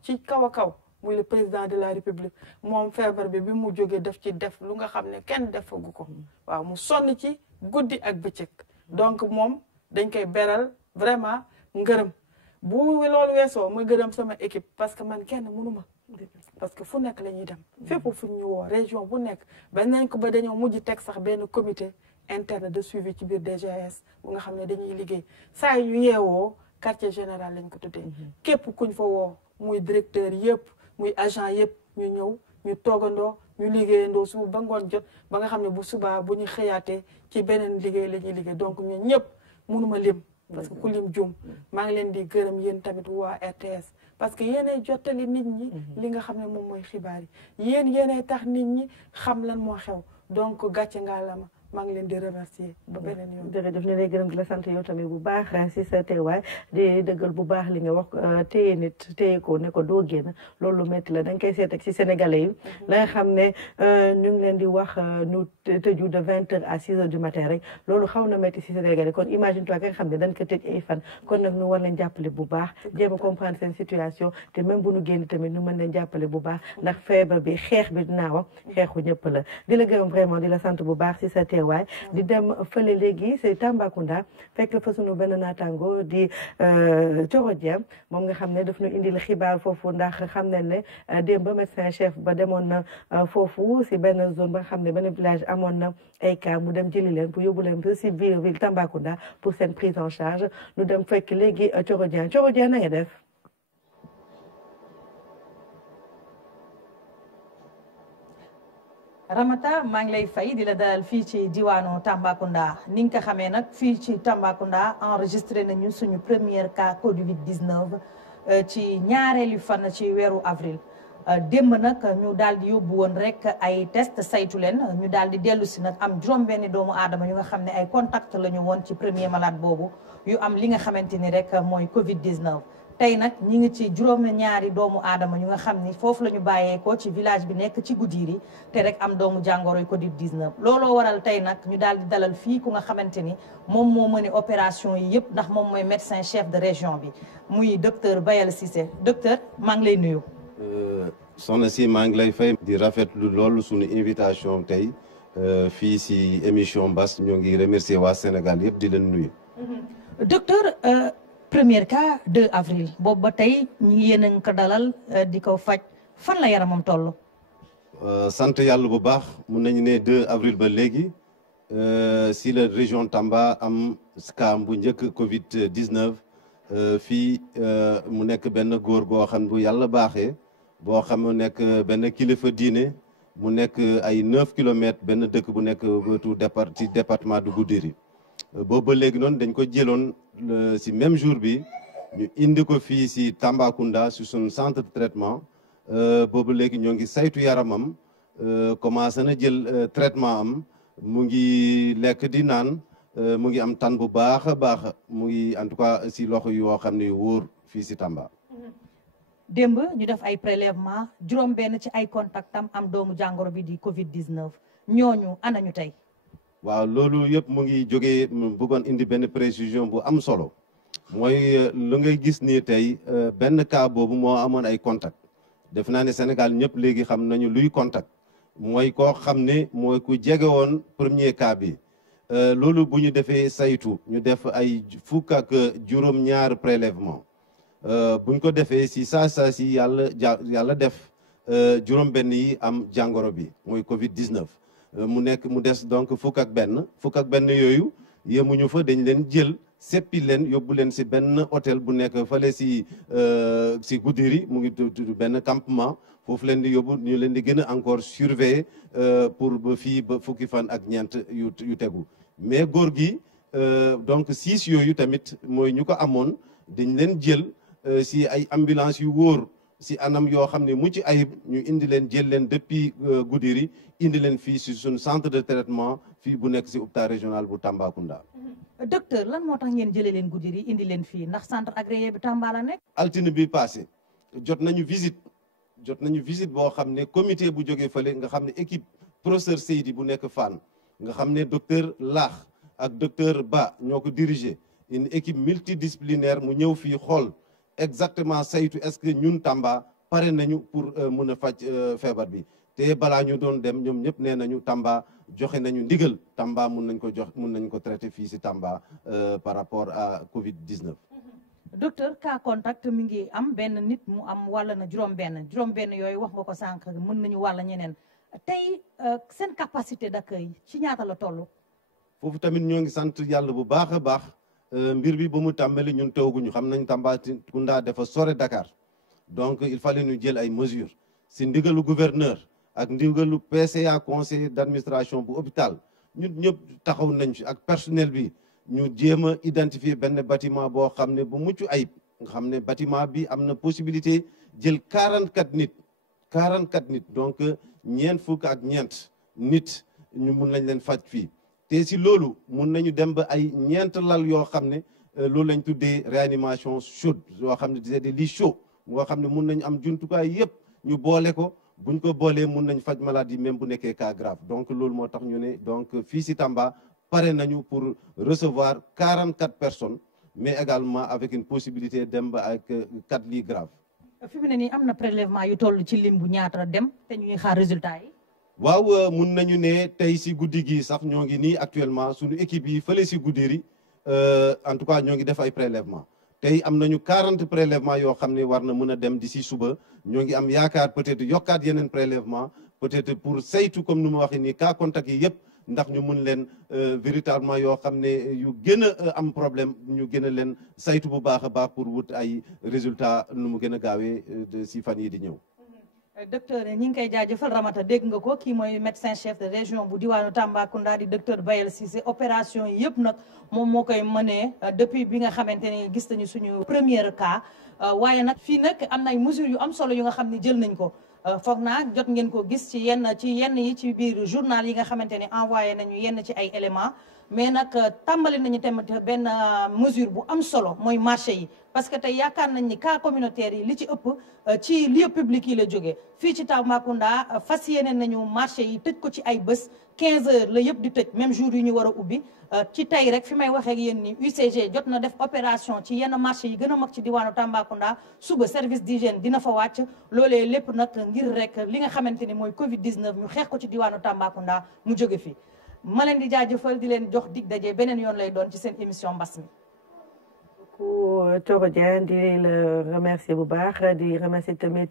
a kaw muy le président de la république moom feebar bi mu jógee def ci def lu nga xam ne kenn defagu ko waaw mu sonn ci guddi ak bëccëg donc moom dañ koy beral vraiment ngërëm bu loolu weesoo ma gërëm sama équipe parce que man kenn mënuma parce que fu nekk la ñuy dem fépp fu ñu woo région bu nekk ba nañ ko ba dañoo mujj teg sax benn comité interne de suivi ci biir DGS bu nga xam ne dañuy liggéey saa yu ñu yeewoo quartier général lañ ko tuddee képp kuñ fa woo muy directeur yëpp muy agent yëpp ñu ñëw ñu toogandoo ñu liggéeyandoo suba ba ngoon jot ba nga xam ne bu subaa bu ñu xëyaatee ci beneen liggéey la ñuy liggéey donc ñun ñëpp mënuma lim parce que ku lim jum maa ngi leen di gërëm yéen tamit waa RTS parce que yéenay jottali nit ñi li nga xam ne moom mooy xibaar yi yéenay tax nit ñi xam lan moo xew donc gàcce ngaa la ma maa ngi leen di remercier ba beneen yoon. jërëjëf ñu lay gërëm di la sant yow tamit bu baax si sa teewaay di dëggal bu baax li nga wax téye nit téye ko ne ko doo génn loolu métti la da nga koy seet ak si sénégalais yi la nga xam ne ñu ngi leen di wax nu tëju de 20h à 6h du matin rek loolu xaw na métti si sénégalais kon imagine toi ka nga xam ne dañ ko tëj ay fan kon nag ñu war leen jàppale bu baax jéem a comprendre seen situation te même bu ñu génn tamit ñu mën leen jàppale bu baax ndax feebar bi xeex bi dinaa wax xeexu ñëpp la di la gërëm vraiment di la sant bu baax si sa teewaay di dem fële léegi c'est Tambacounda fekk fa sunu benn naataango di Thioro Dieng moom nga xam ne daf ñu indil xibaar foofu ndax xam nañ ne démb ba médecin chef ba demoon na foofu si benn zone ba nga xam ne benn village amoon na ay cas mu dem jëli leen pour yóbbu leen ba si ville Tambacounda pour seen prise en charge ñu dem fekk léegi Thioro Dieng na nga def. Ramata maa ngi lay fay di la dalal fii ci diwaanu Tambacounda ni nga ko xamee nag fii ci Tambacounda enregistré nañu suñu premier cas Covid 19 ci ñaareelu fan ci weeru avril démb nag ñu daal di yóbbu woon rek ay test saytu leen ñu daal di dellu si nag am juróom-benni doomu aadama yu nga xam ne ay contact la ñu woon ci premier malade boobu yu am li nga xamante ni rek mooy Covid 19. tey nag ñi ngi ci juróom-ñaari doomu aadama ñu nga xam ni foofu la ñu bàyyeekoo ci village bi nekk ci Goudiri te rek am doomu jàngoroy Covid 19 looloo waral tey nag ñu daal di dalal fii ku nga xamante ni moom moo mëne opération yi yëpp ndax moom mooy médecin chef de région bi muy docteur Bayal Cissé docteur maa ngi lay nuyu. soxna si maa ngi lay fay di rafetlu loolu suñu invitation tey fii si émission Mbas ñoo ngi remercier waa Sénégal yëpp di leen nuyu. docteur. Premier cas 2 avril boobu ba tey ñi yéen a ngi ko dalal di ko faj fan la yaramam toll. sant yàlla bu baax mun nañu ne 2 avril ba léegi si la région Tamba am cas bu njëkk Covid 19 fii mu nekk benn góor goo xam bu yàlla baaxee boo xam mu nekk benn kilifa diine mu nekk ay 9 kilomètres benn dëkk bu nekk wetu ci département du Goudiri. boobu ba léegi noonu dañ ko jëloon si même jour bi ñu indi ko fii si Tambacounda si suñu centre de traitement boobu léegi ñoo ngi saytu yaramam commencé na jël traitement am mu ngi lekk di naan mu ngi am tan bu baax a baax mu ngi en tout cas si loxo yoo xam ne wóor fii si Tamba. démb ñu def ay prélèvement juróom benn ci ay contactam am doomu jàngoro bi di Covid 19 ñooñu anañu tey. waaw loolu yëpp mu ngi jógee bëggoon indi benn précision bu am solo mooy lu ngay gis nii tey benn cas boobu moo amoon ay contact def naa ne Sénégal ñëpp léegi xam nañu luy contact mooy koo xam ne mooy ku jege woon premier cas bi loolu bu ñu defee saytu ñu def ay fukk ak juróom-ñaar prélèvement buñ ko defee si saa si yàlla def juróom-benn yi am jàngoro bi mooy Covid 19. mu des donc fukk ak benn yooyu yemuñu fa dañ leen jël seppi leen yóbbu leen si benn hôtel bu nekk fale si Goudiri mu ngi tudd benn campement foofu leen di yóbbu ñu leen di gën a encore surveiller pour ba fii ba fukki fan ak ñeent yu tegu mais góor gi donc 6 yooyu tamit mooy ñu ko amoon dañ leen jël si ay ambulance yu wóor si anam yoo xam ne mucc ayib ñu indi leen jël leen depuis Goudiri indi leen fii si suñu centre de traitement fii bu nekk si hôpital régional bu Tambacounda. docteur lan moo tax ngeen jëlee leen Goudiri indi leen fii ndax centre agréé bi Tamba la nekk. altine bi passé jot nañu visite boo xam ne comité bu jógee fële nga xam ne équipe professeur Seydi bu nekk Fann nga xam ne docteur Laax ak docteur Ba ñoo ko dirigé une équipe multidisciplinaire mu ñëw fii xool. exactement saytu est-ce que ñun Tamba pare nañu pour mën a faj feebar bi te balaa ñu doon dem ñoom ñëpp nee nañu Tamba joxe nañu ndigal Tamba mun nañ ko traité fii si Tamba par rapport à Covid 19. docteur cas contact mi ngi am benn nit mu am wàll na juróom-benn yooyu wax nga ko sànq mën nañu wàll ñeneen tey seen capacité d'accueil ci ñaata la toll. foofu tamit ñoo ngi sant yàlla bu baax a baax. mbir bi ba mu tàmbali ñun tooguñu xam nañ Tambacounda dafa sore Dakar donc il fallait ñu jël ay mesures si ndigalu gouverneur ak ndigalu PCA conseil d'administration bu hôpital ñun ñëpp taxaw nañ ci ak personnel bi ñu jéem a identifier benn bâtiment boo xam ne bu mucc ayib nga xam ne bâtiment bi am na possibilité jël 44 nit donc ñeent fukk ak ñeent nit ñu mun lañ leen faj fii te si loolu mun nañu dem ba ay ñeent lal yoo xam ne loolu lañ tuddee réanimation chaude yoo xam ne des lits chauds ngoo xam ne mun nañu am jumtukaay yëpp ñu boole ko buñ ko boolee mun nañ faj maladie même bu nekkee cas grave donc loolu moo tax ñu ne donc fii si Tamba pare nañu pour recevoir 44 personnes mais également avec une possibilité dem ba ak 4 lits graves. fi mu ne nii am na prélèvement yu toll ci lim bu ñaata dem te ñuy xaar résultat yi. waaw mun nañu ne tey si guddi gi sax ñoo ngi nii actuellement suñu équipe yi fële si Goudiri en tout cas ñoo ngi def ay prélèvement tey am nañu 40 prélèvements yoo xam ne war na mën a dem d'ici suba ñoo ngi am yaakaar peut-être yokkaat yeneen prélèvement peut-être pour saytu comme nu ma waxee nii cas contact yi yëpp ndax ñu mun leen véritablement yoo xam ne yu gën a am problème ñu gën a leen saytu bu baax a baax pour wut ay résultats nu mu gën a gaawee si fan yi di ñëw. docteur ñi ngi koy jaajëfal Ramata dégg nga ko kii mooy médecin chef de région bu diwaanu Tambacounda di docteur Bayel Cissé opération yi yëpp nag moom moo koy mënee depuis bi nga xamante ne gis nañu suñu premier cas waaye nag fii nag am na ay mesures yu am solo yu nga xam ne jël nañ ko foog naa jot ngeen ko gis ci yenn yi ci biir journal yi nga xamante ne envoyé nañu yenn ci ay éléments mais nag tàmbali nañu tamit benn mesure bu am solo mooy marché yi parce que tey yaakaar nañ ni cas communautaire yi li ci ëpp ci lieu public yi la jógee fii ci Tambacounda fas yéene nañu marché yi tëj ko ci ay bés 15 heures la yëpp di tëj même jour yi ñu war a ubbi ci tey rek fi may waxee ak yéen ni UCG jot na def opération ci yenn marché yi gën a mag ci diwaanu Tambacounda suba service d'hygiène dina fa wàcc loolee lépp nag ngir rek li nga xamante ni mooy Covid 19 ñu xeex ko ci diwaanu Tambacounda mu jóge fi ma leen di jaajëfal di leen jox dig daje beneen yoon lay doon ci seen émission mbas mi. Thioro Dieng di la remercier bu baax di remercier tamit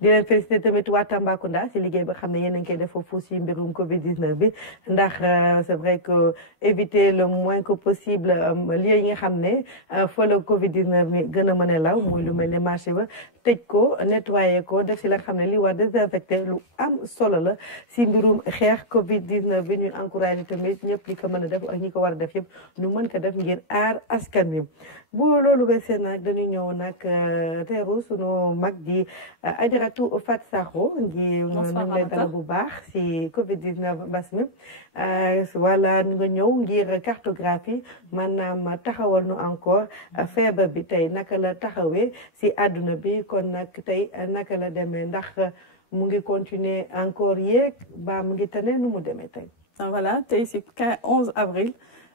di leen féliciter tamit waa Tambacounda si liggéey ba xam ne yéen a ngi koy def foofu si mbirum Covid 19 bi ndax c'est vrai que éviter le moins que possible lieu yi nga xam ne fa la Covid 19 mi gën a mën a law muy lu mel ne marché ba tëj ko nettoyer ko def si la xam ne li war désinfecter lu am solo la si mbirum xeex Covid 19 bi ñu encouragé tamit ñëpp li ko mën a def ak ñi ko war a def yëpp ñu mën ko def ngir aar askan wi. bu loolu weesoo nag dañuy ñëw nag teeru sunu mag ji Ajaratu Fat Sakho ngi ñu lay dala bu baax si Covid 19 mbas mi wala nga ñëw ngir cartographie maanaam taxawal nu encore feebar bi tey naka la taxawee si àdduna bi kon nag tey naka la demee ndax mu ngi continuer encore yéeg ba mu ngi tane nu mu demee tey. Voilà tey si 11 avril.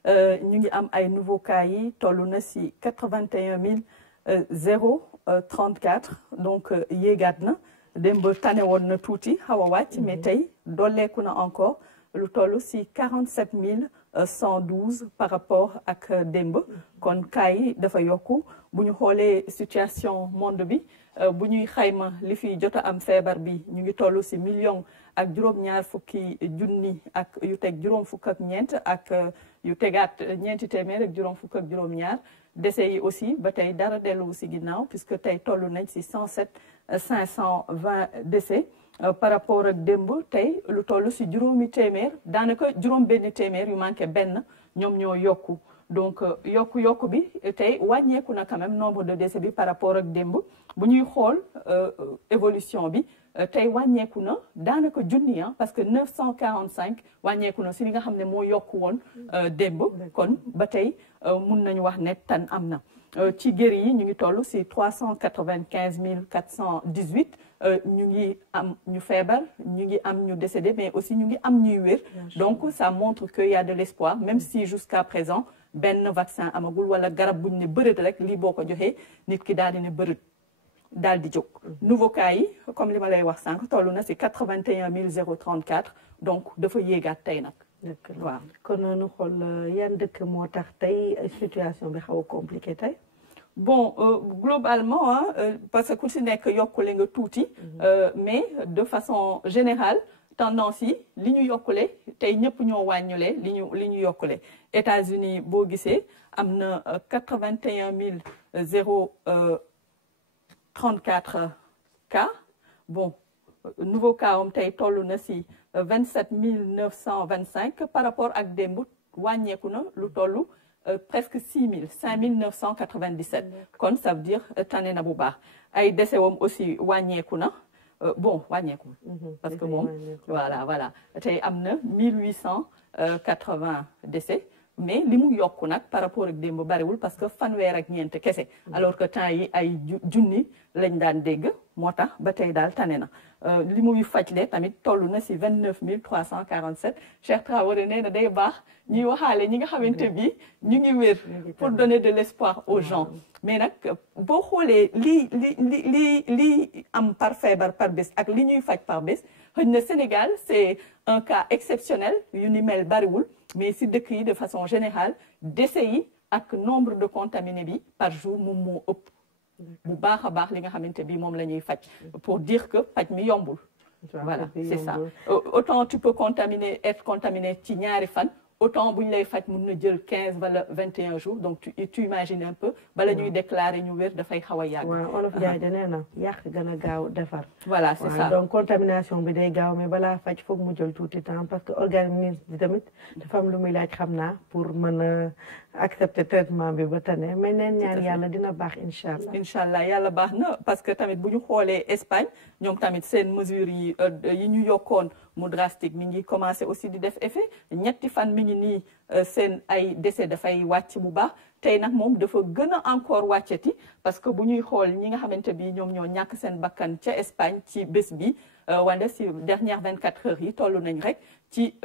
ñu ngi am ay nouveaux cas yi toll na si 81 034 donc yéegaat na démb tane woon na tuuti xaw a wàcc mais tey dolleeku na encore lu toll si 47 112 par rapport ak démb kon cas yi dafa yokku bu ñu xoolee situation monde bi bu ñuy xayma li fi jot a am feebar bi ñu ngi toll si million ak juróom-ñaar fukki junni ak yu teg juróom fukk ak ñeent ak yu tegaat ñeenti téeméer ak juróom fukk ak juróom-ñaar décès yi aussi ba tey dara dellu si ginnaaw puisque tey toll nañ si 107 520 décès par rapport ak démb tey lu toll si juróomi téeméer daanaka juróom benn téeméer yu manqué benn ñoom ñoo yokku donc yokku bi tey wàññeeku na quand même nombre de décès bi par rapport ak démb bu ñuy xool évolution bi tey wàññeeku na daanaka junni parce que 945 wàññeeku na si li nga xam ne moo yokku woon démb kon ba tey mun nañu wax ne tan am na ci guéri yi ñu ngi toll si 395 418 ñu ngi am ñu feebar ñu ngi am ñu décédé mais aussi ñu ngi am ñuy wér donc ça montre qu'il y a de l'espoir même si jusqu'à présent benn vaccin amagul wala garab buñ ne bërët rek lii boo ko joxee nit ki daal di ne bërët daal di jóg nouveau cas yi comme li ma lay wax sànq toll na si 81 034 donc dafa yéegaat tey nag waaw kon noonu xool yan dëkk moo tax tey situation bi xaw a compliqué tey bon globalement parce que ku si nekk yokkule nga tuuti mais de façon générale tendance yi li ñu yokkule tey ñëpp ñoo wàññule li ñu yokkule États-Unis boo gisee am na 81 034 cas bon nouveau cas am tey toll na si 27 925 par rapport ak démb wàññeeku na lu toll presque 5 997 kon ça veut dire tane na bu baax ay décès wam aussi wàññeeku na bon wàññeekul. parce que moom voilà tey am na 1880 décès. mais li mu yokku nag par rapport ak démb bariwul parce que fanweer ak ñeent kese. alors que temps yi ay junni lañ daan dégg moo tax ba tey daal tane na li muy fajle tamit toll na si 29 347 Cheikh Traoré nee na day baax ñuy waxaale ñi nga xamante bi ñu ngi wér pour donner de l'espoir aux gens. mais nag boo xoolee li am par feebar par bés ak li ñuy faj par bés xëy na Sénégal c'est un cas exceptionnel yu ni mel bariwul. mais si dëkk yi de façon générale décès yi ak nombre de contaminés bi par jour moom moo ëpp bu baax a baax li nga xamante bi moom la ñuy faj pour dire que faj mi yombul. voilà c'est ça autant tu peux être contaminé ci ñaari fan autant bu ñu lay faj mun na jël 15 wala 21 jours donc tu imagines un peu bala ñuy déclarer ñu wér dafay xaw a yàgg. waaw olof Ndiaye nee na yàq gën a gaaw defar. voilà c'est ça donc contamination bi day gaaw mais balaa faj foog mu jël tuuti temps parce que organisme bi tamit dafa am lu muy laaj xam naa pour mën a accepter traitement bi ba tane mais neen ñaan yàlla dina baax incha allah. incha allah yàlla baax na parce que tamit bu ñu xoolee Espagne ñoom tamit seen mesures yi ñu yokkoon mu drastique mi ngi commencé aussi di def effet ñetti fan mi ngi nii seen ay décès dafay wàcc bu baax tey nag moom dafa gën a encore wàcceti parce que bu ñuy xool ñi nga xamante bi ñoom ñoo ñàkk seen bakkan ca Espagne ci bés bi wante si dernière 24 heures yi toll nañ rek ci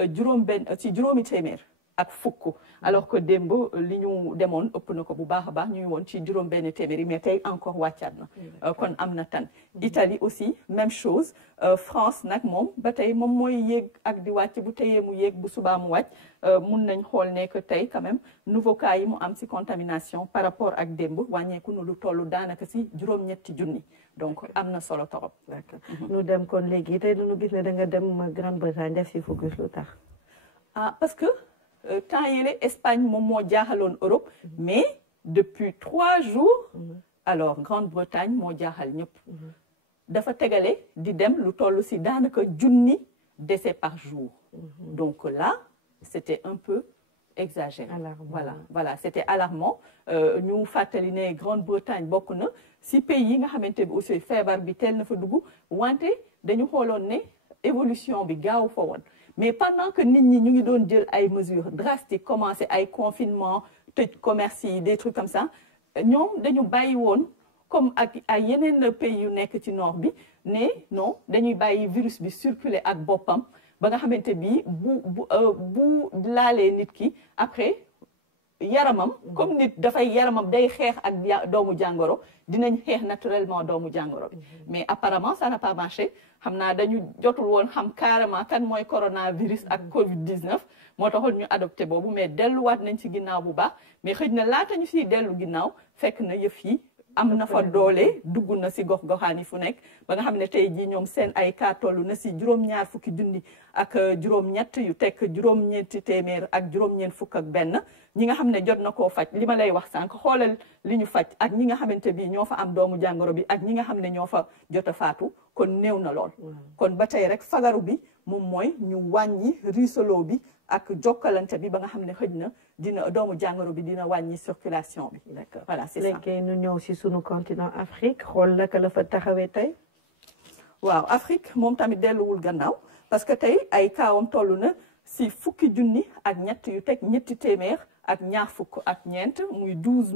juróomi téeméer ak fukk alors que démb li ñu demoon ëpp na ko bu baax a baax ñu ngi woon ci juróom benn téeméeri mais tey encore wàccaat na kon am na tan Italie aussi même chose France nag moom ba tey moom mooy yéeg ak di wàcc bu teyee mu yéeg bu subaa mu wàcc mun nañ xool ne que tey quand même nouveau cas yi mu am si contamination par rapport ak démb wàññeeku nu lu toll daanaka si juróom-ñetti junni donc am na solo torop. d'accord nu dem kon léegi tey nu gis ne da nga dem Grande-Bretagne def si focus lu tax. parce que temps yële Espagne moom moo jaaxaloon Europe mais depuis 3 jours alors Grande-Bretagne moo jaaxal ñëpp dafa tegale di dem lu toll si daanaka junni décès par jour donc là c'était un peu exagéré. voilà c'était alarmant ñu fàttali ne Grande-Bretagne bokk na si pays yi nga xamante bi aussi feebar bi teel na fa dugg wante dañu xooloon ne évolution bi gaaw fa woon mais pendant que nit ñi ñu ngi doon jël ay mesures drastiques commencé ay confinement tëj commerce yi des trucs comme ça ñoom dañu bàyyi woon comme ak ay yeneen pays yu nekk ci nord bi ne non dañuy bàyyi virus bi circuler ak boppam ba nga xamante bi bu laalee nit ki après yaramam comme nit dafay yaramam day xeex ak doomu jàngoro dinañ xeex naturellement doomu jàngoro bi mais apparemment ça n'a pas marché xam naa dañu jotul woon xam carrément kan mooy coronavirus ak Covid-19 moo taxoon ñu adopté boobu mais delluwaat nañ ci ginnaaw bu baax mais xëj na laata ñu siy dellu ginnaaw fekk na yëf yi am na fa doole dugg na si gox-goxaan yi fu nekk ba nga xam ne tey jii ñoom seen ay cas tollu na si juróom-ñaar fukki junni ak juróom-ñett yu tekk juróom-ñeenti téeméer ak juróom-ñeent fukk ak benn ñi nga xam ne jot na koo faj li ma lay wax sànq xoolal li ñu faj ak ñi nga xamante bi ñoo fa am doomu jàngoro bi ak ñi nga xam ne ñoo fa jot a faatu kon néew na lool kon ba tey rek fagaru bi moom mooy ñu wàññi riisaloo bi ak jokkalante bi ba nga xam ne xëj na dina doomu jàngoro bi dina wàññi circulation bi. d'accord voilà c'est ça. léegi ñu ñëw si sunu continent Afrique xool naka la fa taxawee tey. waaw Afrique moom tamit delluwul gannaaw parce que tey ay kaawam toll na si fukki junni ak ñett yu teg ñetti téeméer ak ñaar fukk ak ñeent muy 12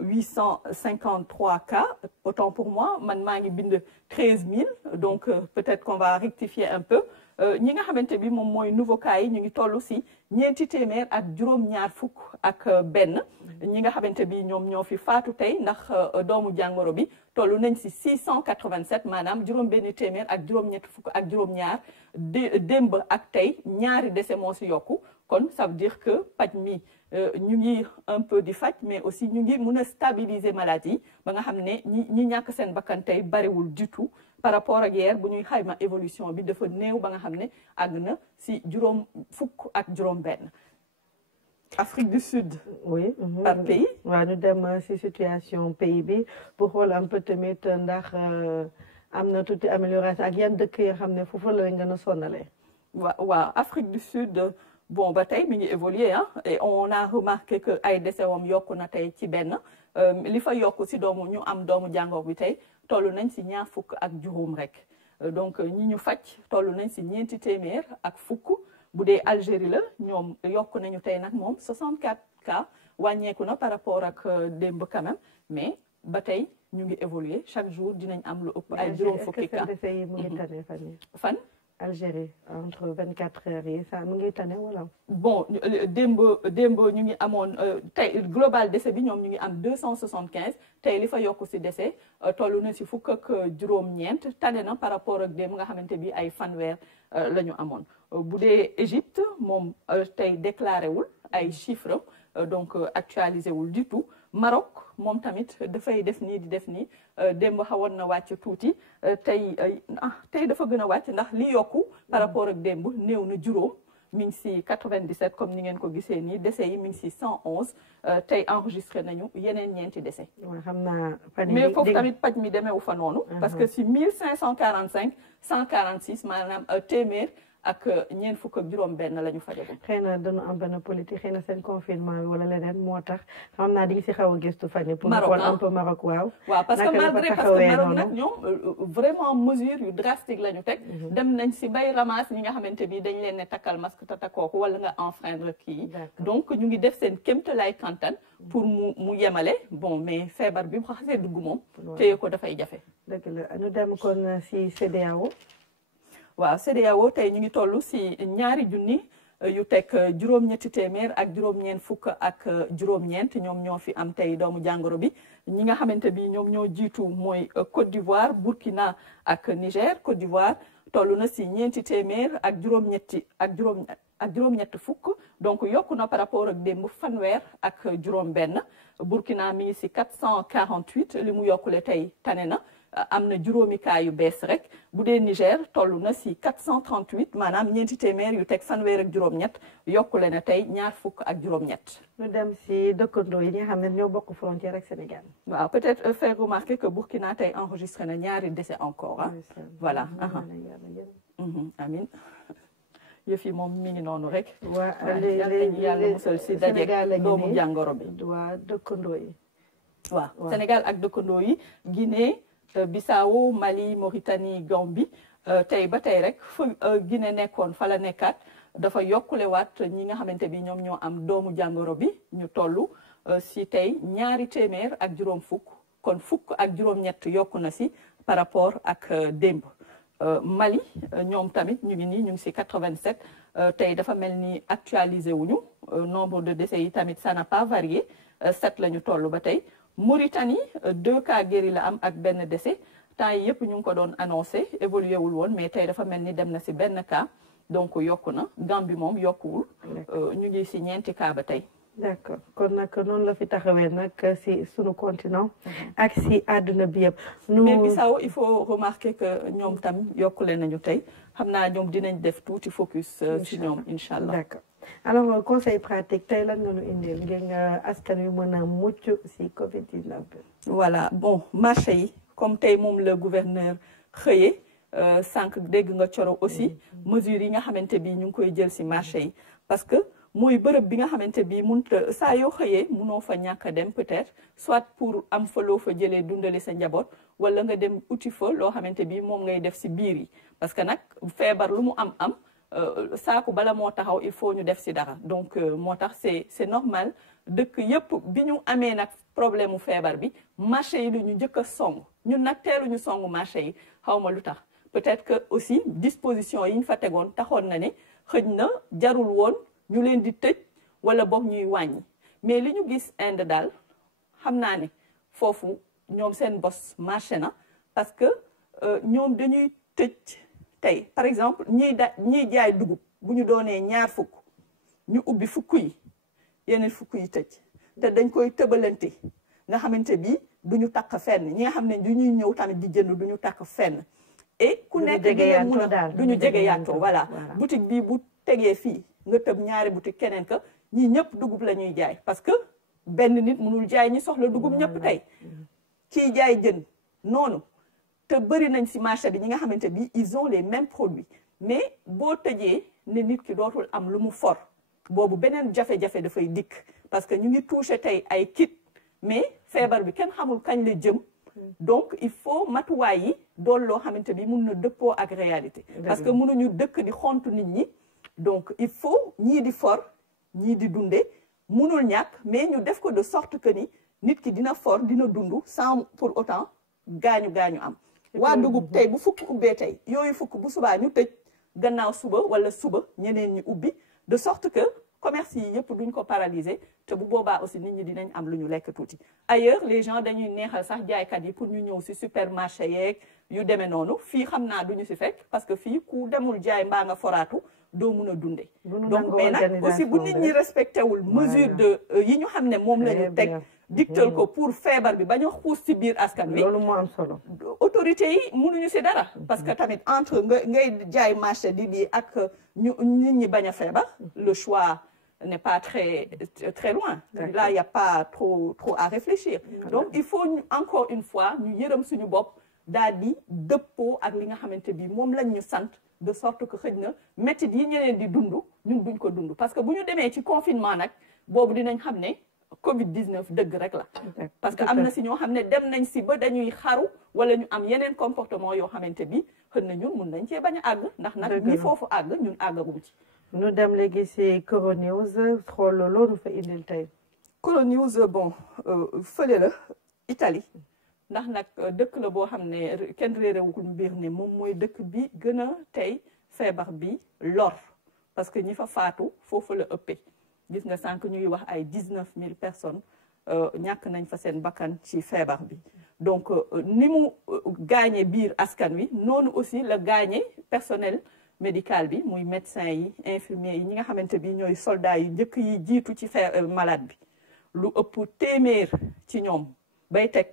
853 cas autant pour moi man maa ngi bind 13 000 donc peut-être qu'on va rectifier un peu ñi nga xamante bi moom mooy nouveau cas yi ñu ngi toll si ñeenti téeméer ak juróom-ñaar fukk ak benn ñi nga xamante bi ñoom ñoo fi faatu tey ndax doomu jàngoro bi toll nañ si 687 maanaam juróom-benn téeméer ak juróom-ñett fukk ak juróom-ñaar démb ak tey ñaari décès moo si yokku kon ça veut dire que paj mi ñu ngi un peu di faj mais aussi ñu ngi mun a stabiliser maladie ba nga xam ne ñi ñàkk seen bakkan tey bariwul du tout par rapport ak hier bu ñuy xayma évolution bi dafa néew ba nga xam ne àgg na si juróom fukk ak juróom benn Afrique du Sud. oui par pays. waaw ñu dem si situation pays bi pour xool un peu tamit ndax am na tuuti amélioration ak yan dëkk yoo xam ne foofu la gën a sonalee. waaw Afrique du Sud. bon ba tey mi ngi évoluer et on a remarqué que ay décès wam yokku na tey ci benn li fa yokku si ñu am doomu jàngoro bi tey toll nañ si ñaar fukk ak juróom rek donc ñi ñu faj toll nañ si 4 téeméer ak fukk bu dee Algérie la ñoom yokk nañu tey nag moom 64 cas wàññeeku na par rapport ak démb quand même mais ba tey ñu ngi évoluer chaque jour dinañ am lu ëpp ay juróom fukki cas yi mu ngi tane fan Algérie entre 24 heures yi ça mu ngi tane wala. bon démb ñu ngi amoon tey global décès bi ñoom ñu ngi am 275 tey li fa yokk si décès toll na si fukk ak juróom-ñeent tane na par rapport ak démb nga xamante bi ay fanweer la ñu amoon bu dee Égypte moom tey déclaré wul ay chiffres donc actualisé wul du tout Maroc moom tamit dafay def nii di def nii démb xawoon na wàcc tuuti tey dafa gën a wàcc ndax li yokku par rapport ak démb néew na juróom mi ngi si 97 comme ni ngeen ko gisee nii décès yi mi ngi si 111 tey enregistré nañu yeneen 4 décès. waaw xam naa mais foofu tamit paj mi demeewu fa noonu. parce que si 1545 146 maanaam téeméer ak ñeent fukk ak juróom benn la ñu fajagum. xëy na dañu am benn politique xëy na seen confinement bi wala leneen moo tax xam naa di nga si xaw a gëstu fan yi pour xool un peu Maroc waaw parce que malgré parce que Maroc nag ñoom vraiment mesure yu drastique la ñu teg dem nañ si bay ramasse ñi nga xamante bi dañ leen ne takkal masque te takkooku wala nga enfreindre kii donc ñu ngi def seen kéemtalaay kantan pour mu yemale bon mais feebar bi mu xasee dugg moom téye ko dafay jafe. dëgg la ñu dem kon si CEDEAO. waaw CEDEAO tey ñu ngi toll si 2 junni yu teg juróom-ñetti téeméer ak juróom-ñeent fukk ak juróom-ñeent ñoom ñoo fi am tey doomu jàngoro bi ñi nga xamante bi ñoom ñoo jiitu mooy Côte d'Ivoire Burkina ak Niger Côte d'Ivoire toll na si 4 téeméer ak juróom-ñett fukk donc yokku na par rapport ak démb fanweer ak juróom-benn Burkina mi ngi si 448 li mu yokkule tey tane na. am na juróomi cas yu bees rek bu dee Niger toll na si 438 maanaam 4 téeméer yu teg fanweer ak juróom-ñett yokkule na tey 2 fukk ak juróom-ñett. ñu dem si dëkkandoo yi nga xam ne ñoo bokk frontière ak Sénégal. waaw peut-être faire remarquer que Burkina tey enregistré na 2 décès encore ah. voilà. amin yëf yi moom mi ngi noonu rek. yàlla musal si dajeeg doomu jàngoro bi. waa dëkkandoo yi. waaw Sénégal ak dëkkandoo yi Guinée. Bissau Mali Mauritanie Gambie tey ba tey rek fa Guinée nekkoon fa la nekkaat dafa yokkulewaat ñi nga xamante bi ñoom ñoo am doomu jàngoro bi ñu toll si tey 2 téeméer ak juróom fukk kon fukk ak juróom-ñett yokku na si par rapport ak démb. Mali ñoom tamit ñu ngi nii ñu ngi si 87 tey dafa mel ni actualisé wuñu nombre de décès yi tamit ça n'a pas varié 7 la ñu toll ba tey. Mauritanie 2 cas guéris la am ak benn décès temps yi yëpp ñu ngi ko doon annoncé évolué wul woon mais tey dafa mel ni dem na si benn cas donc yokku na Gambie moom yokkuwul. ñu ngi si 4 cas ba tey. d'accord kon nag noonu la fi taxawee nag si sunu continent. ak si àdduna bi yëpp. mais Bissau il faut remarquer que ñoom tam yokkule nañu tey xam naa ñoom dinañ def tuuti focus si ñoom incha allah. d'accord. alors conseil pratique tey lan nga ñu indil ngir nga askan wi mën a mucc si Covid-19 bi. voilà bon marché yi comme tey moom le gouverneur xëyee sànq dégg nga coro aussi mesures yi nga xamante bi ñu ngi koy jël si marché yi parce que mooy bërëb bi nga xamante bi mënut saa yoo xëyee munoo fa ñàkk a dem peut-être soit pour am fa loo fa jëlee dundali sa njaboot wala nga dem uti fa loo xamante bi moom ngay def si biir yi parce que nag feebar lu mu am. saaku bala moo taxaw il faut ñu def si dara donc moo tax c'est normal dëkk yëpp bi ñu amee nag problème mu feebar bi marché yi lu ñu njëkk a song ñun nag teeluñu song marché yi xaw ma lu tax peut-être que aussi disposition yi ñu fa tegoon taxoon na ne xëj na jarul woon ñu leen di tëj wala boog ñuy wàññi mais li ñu gis Inde daal xam naa ne foofu ñoom seen bos marché na parce que ñoom dañuy tëj tey par exemple ñiy jaay dugub bu ñu doonee 2 fukk ñu ubbi fukk yi yeneen fukk yi tëj te dañ koy tëbalante nga xamante bi du ñu takk fenn ñi nga xam ne du ñuy ñëw tamit di jënd du ñu takk fenn et ku nekk dina mun a du ñu jege yaatoo voilà boutique bi bu tegee fii nga tëb 2 boutique keneen ka ñii ñëpp dugub la ñuy jaay parce que benn nit mënul jaay ñi soxla dugub ñëpp tey kiy jaay jën noonu te bëri nañ si marché bi ñi nga xamante bi ils ont les mêmes produits mais boo tëjee ne nit ki dootul am lu mu for boobu beneen jafe-jafe dafay dikk parce que ñu ngi touché tey ay kit mais feebar bi kenn xamul kañ la jëm donc il faut matuwaay yi doon loo xamante bi mun na dëppoo ak réalité parce que mënuñu dëkk di xontu nit ñi donc il faut ñii di for ñii di dunde mënul ñàkk mais ñu def ko de sorte que ni nit ki dina for dina dund sans pour autant gaañu am waa dugub tey bu fukk ubbee tey yooyu fukk bu subaa ñu tëj gannaaw suba wala suba ñeneen ñi ubbi de sorte que commerce yi yëpp duñ ko paralyser te bu boobaa aussi nit ñi dinañ am lu ñu lekk tuuti ailleurs les gens dañuy neexal sax jaaykat yi pour ñu ñëw si supermarché yeeg yu demee noonu fii xam naa duñu si fekk parce que fii ku demul jaay mbaa nga foraatu doo mun a dunde donc mais nag aussi bu nit ñi respecté wul mesure de yi ñu xam ne moom la ñu teg dictal ko pour feebar bi bañ a xuus ci biir askan wi loolu moo am solo autorité yi mënuñu ci dara parce que tamit entre ngay jaay marché di ak nit ñi bañ a feebar le choix n'est pas très loin là il y a pas trop à réfléchir donc il faut encore une fois ñu yërëm suñu bopp daal di dëppoo ak li nga xamante bi moom lañ ñu sant de sorte que xëj na métti yi ñeneen di dund ñun duñ ko dund parce que bu ñu demee ci confinement nag boobu dinañ xam ne Covid-19 dëgg rek la parce que am na si ñoo xam ne dem nañ si ba dañuy xaru wala ñu am yeneen comportement yoo xamante bi xëy na ñun mun nañ cee bañ a àgg ndax nag ñi foofu àgg ñun àggaguñ ci ñu dem léegi si Coronews xool loolu fa indil tey Coronews bon fële la Italie ndax nag dëkk la boo xam ne kenn réerewul mbir ne moom mooy dëkk bi gën a tey feebar bi lor parce que ñi fa faatu foofu la ëppee gis nga sànq ñuy wax ay 19 000 personnes ñàkk nañ fa seen bakkan ci feebar bi donc ni mu gaañe biir askan wi noonu aussi la gaañe personnel médical bi muy médecin yi infirmier yi ñi nga xamante bi ñooy soldats yu njëkk yi jiitu ci malade bi lu ëpp téeméer ci ñoom bay teg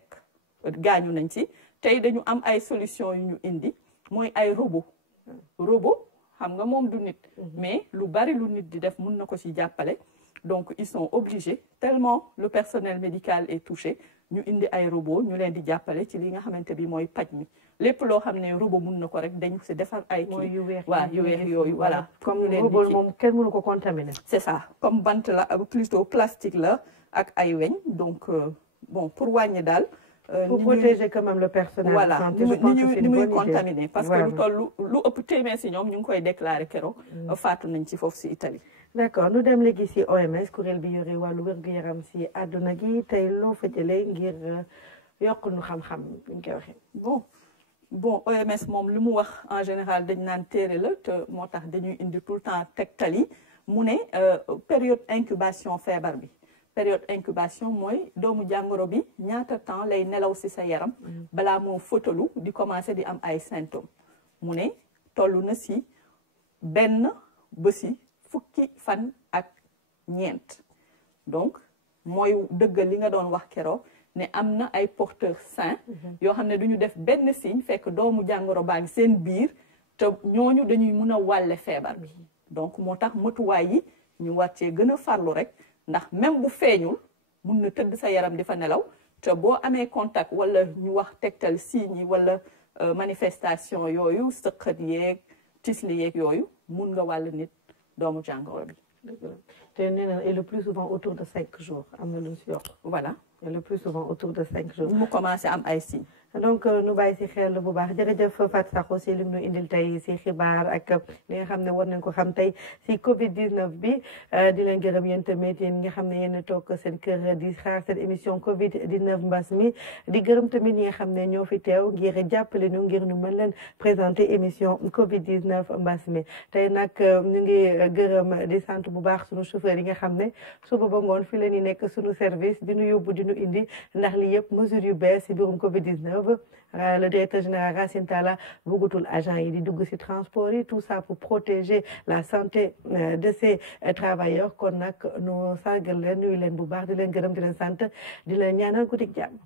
gaañu nañ ci tey dañu am ay solution yu ñu indi mooy ay robot xam nga moom du nit mais lu bari lu nit di def mun na ko ci jàppale donc ils sont obligés tellement le personnel médical est touché ñu indi ay robot ñu leen di jàppale ci li nga xamante bi mooy paj mi lépp loo xam ne robot mun na ko rek dañu ci defar ay kii waaw yu weex yooyu voilà comme robot moom kenn mënu ko contaminer c'est ça comme bant la plutôt plastique la ak ay weñ donc bon pour wàññi daal pour protéger quand même le personnel voilà de santé, je pense que c'est une ni muy bonne idée. contaminé parce que lu toll lu ëpp téeméer si ñoom ñu ngi koy déclaré keroog faatu nañ ci foofu si Italie d'accord nu dem léegi si OMS kuréel bi yore wàllu wér-gu-yaram si àdduna gi tey loo fa jëlee ngir yokk nu xam-xam ni ñu koy waxee bon OMS moom li mu wax en général dañ naan téere la te moo tax dañuy indi tout le temps tegtal yi mu ne période incubation feebar bi période incubation mooy doomu jàngoro bi ñaata temps lay nelaw ci sa yaram balaa moo fotalu di commencer di am ay symptômes mu ne toll na ci benn ba ci fukki fan ak ñeent donc mooy dëggal li nga doon wax keroog ne am na ay porteurs sains yoo xam ne duñu def benn signe fekk doomu jàngoro baa ngi seen biir te ñooñu dañuy mun a wàlle feebar bi donc moo tax matuwaay yi ñu war cee gën a farlu rek ndax même bu feeñul mun na tëdd sa yaram di fa nelaw te boo amee contact wala ñu wax tegtal signes yi wala manifestation yooyu sëqat yeeg tisli yeeg yooyu mun nga wàll nit doomu jàngoro bi. te nee na et le plus souvent autour de 5 jours am na lu ñu si yokk. voilà et le plus souvent autour de 5 jours. mu commencé am ay signes. donc nu bàyyi si xel bu baax jërëjëf Fatou Sakho si lim nu indil tey si xibaar ak li nga xam ne war nañ ko xam tey si Covid 19 bi di leen gërëm yéen tamit yéen nga xam ne yéen toog seen kër di xaar seen émission Covid 19 mbas mi di gërëm tamit ñi nga xam ne ñoo fi teew ngir jàppale ñu ngir ñu mën leen présenter émission Covid 19 mbas mi tey nag ñu ngi gërëm di sant bu baax sunu chauffeur yi nga xam ne suba ba ngoon fi la ñu nekk sunu service di nu yóbbu di nu indi ndax li yëpp mesure yu bees si biirum Covid 19. Le directeur général Racine Talla bëggatul agent yi di dugg ci transport yi tout ça pour protéger la santé de ces travailleurs kon nag nu sargal leen nuyu leen bu baax di leen gërëm di leen sant di leen ñaanal guddi jàmm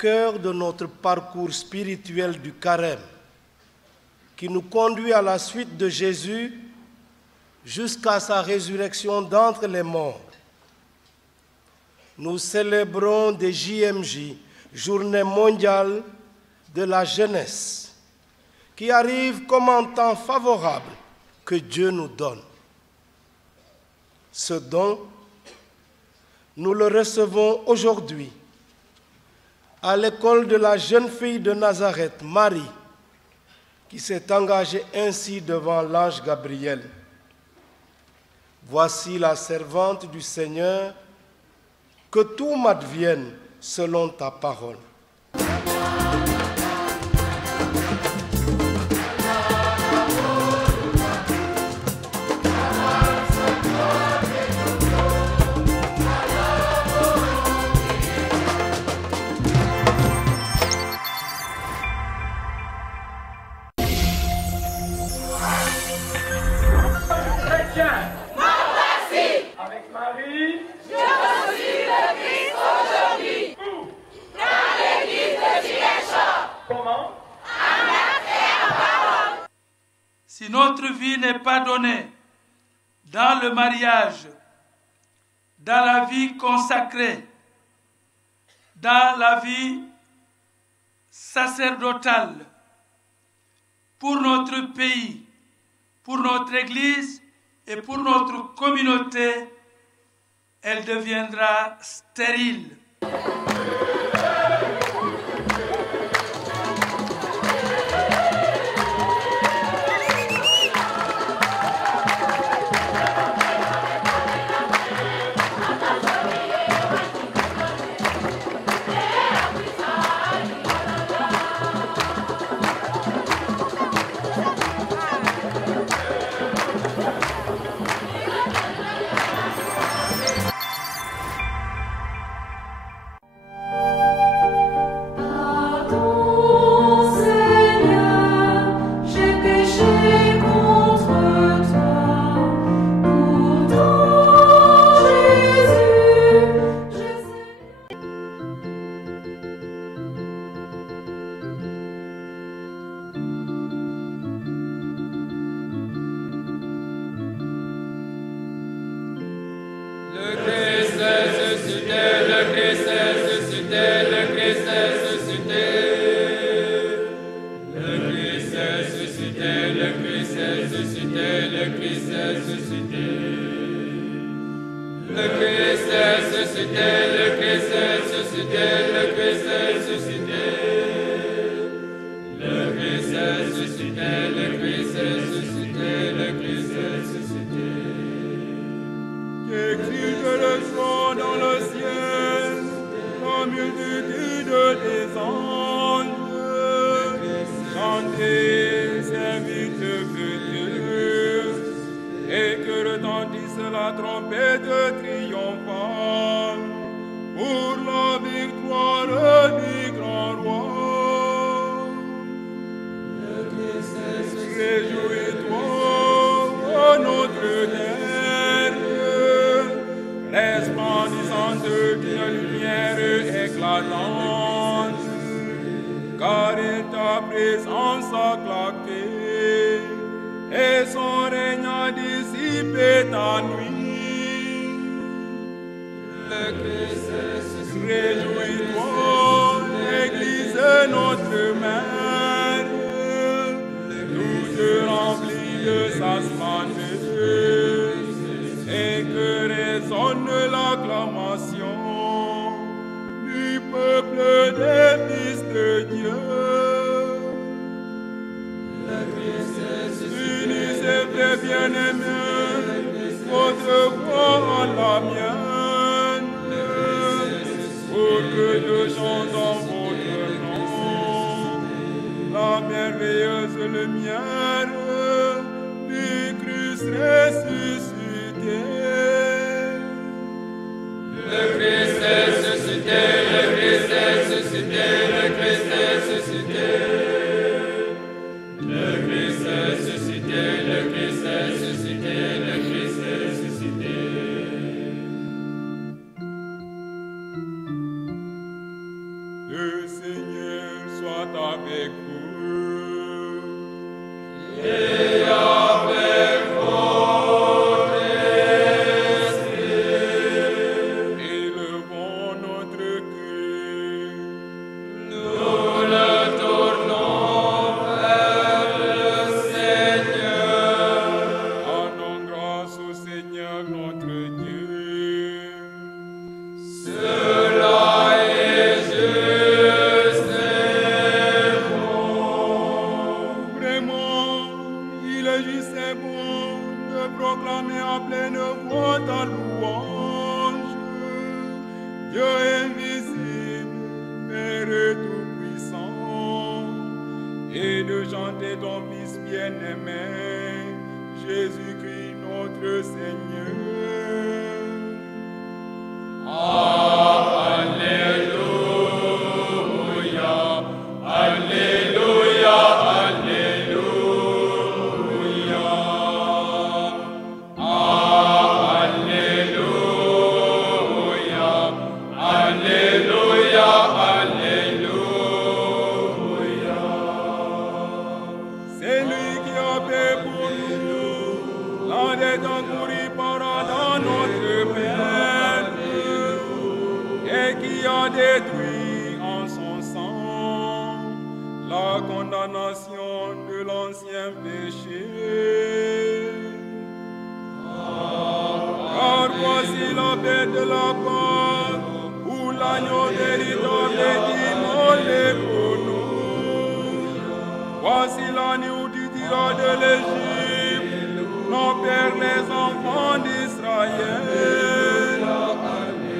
cœur de notre parcours spirituel du carême, qui nous conduit à la suite de Jésus jusqu'à sa résurrection d'entre les morts. Nous célébrons des JMJ, Journée mondiale de la jeunesse, qui arrive comme un temps favorable que Dieu nous donne. Ce don, nous le recevons aujourd'hui à l'école de la jeune fille de Nazareth, Marie, qui s'est engagée ainsi devant l'ange Gabriel. Voici la servante du Seigneur, que tout m'advienne selon ta parole. Avec Marie, je reçus le Christ aujourd'hui. Où? Dans l'église de Viléchor. Comment? En acte et en parole. Si notre vie n'est pas donnée dans le mariage, dans la vie consacrée, dans la vie sacerdotale, pour notre pays, pour notre Église et pour notre communauté, elle deviendra stérile. bon de proclamer à pleine voix ta louange. Dieu invisible, Père tout-puissant, et de chanter ton Fils bien-aimé, Jésus-Christ notre Seigneur. Alléluia, Alléluia, Alléluia. Alléluia, Alléluia, Alléluia. C'est lui qui a fait pour nous la dette encourue par Adam notre Père, et qui a détruit en son sang la condamnation de l'ancien péché. Car voici la bête de la part, ou l'agneau véritable est immolé pour nous. Voici l'agneau du diras de l'Égypte, nos pères les enfants d'Israël,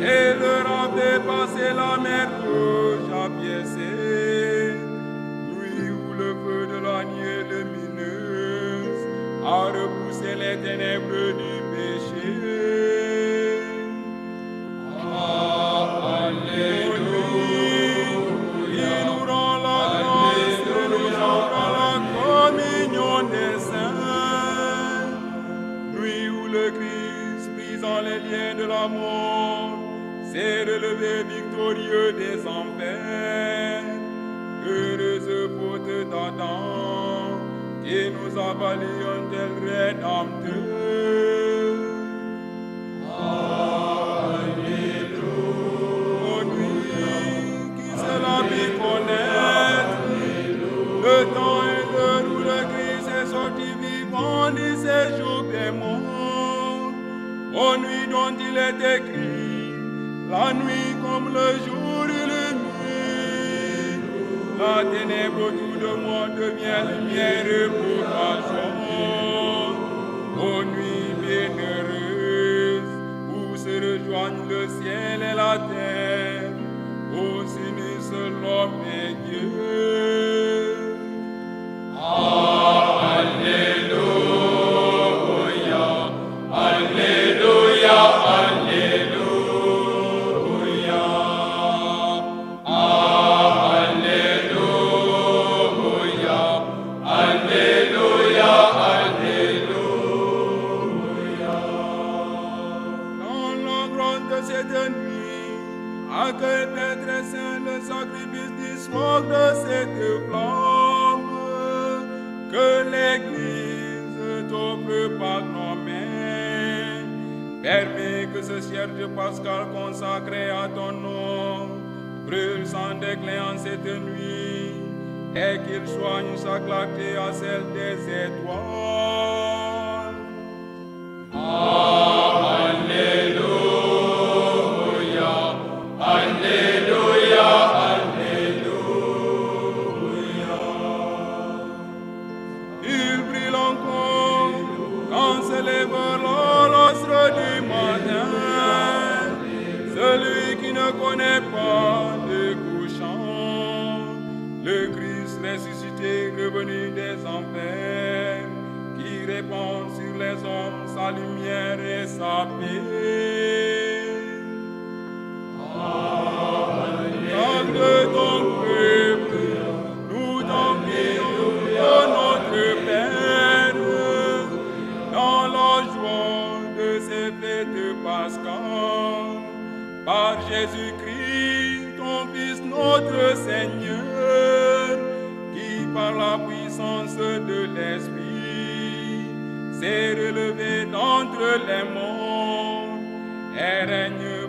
et leur a fait passer la mer rouge abaissée, nuit où le feu de la nuit lumineuse a repoussé les ténèbres du péché. Alléluia, il nous rend la grâce de nous offrir la communion des saints, nuit où le Christ, brisant les liens de la mort, s'est relevé victorieux des enfers. Heureuse faute d'Adam, qui nous a valu un tel rédempteur. Alléluia. Oh nuit qui se l'a mis connaître, le temps et l'heure où le Christ est sorti vivant du séjour des morts. Oh nuit dont il est écrit, la nuit comme le jour illumine, la ténèbre autour de moi devient lumière pour ma joie. Ô nuit bienheureuse, où se rejoignent le ciel et la terre, où s'unissent l'homme et Dieu. Alléluia, Alléluia, Alléluia. Alléluia, Alléluia, Alléluia. Dans la grande de cette nuit, accueille Père très saint le sacrifice du soir de cette flamme, que l'Église t'offre par nos mains. Permets que ce cierge pascal consacré à ton nom brûle sans déclin en cette nuit, et qu'il soigne sa clarté à celle des étoiles. Alléluia, Alléluia, Alléluia. Il brille encore quand se lèvera l'astre du matin, celui qui ne connaît pas de couchant, le Christ ressuscité revenu des enfers, qui répand sur les hommes sa lumière et sa paix. Car de ton peuple, nous t'en prions, oh notre Père, dans la joie de ces fêtes pascales, par Jésus-Christ, ton Fils notre Seigneur, qui par la puissance de l'Esprit s'est relevé d'entre les morts et règne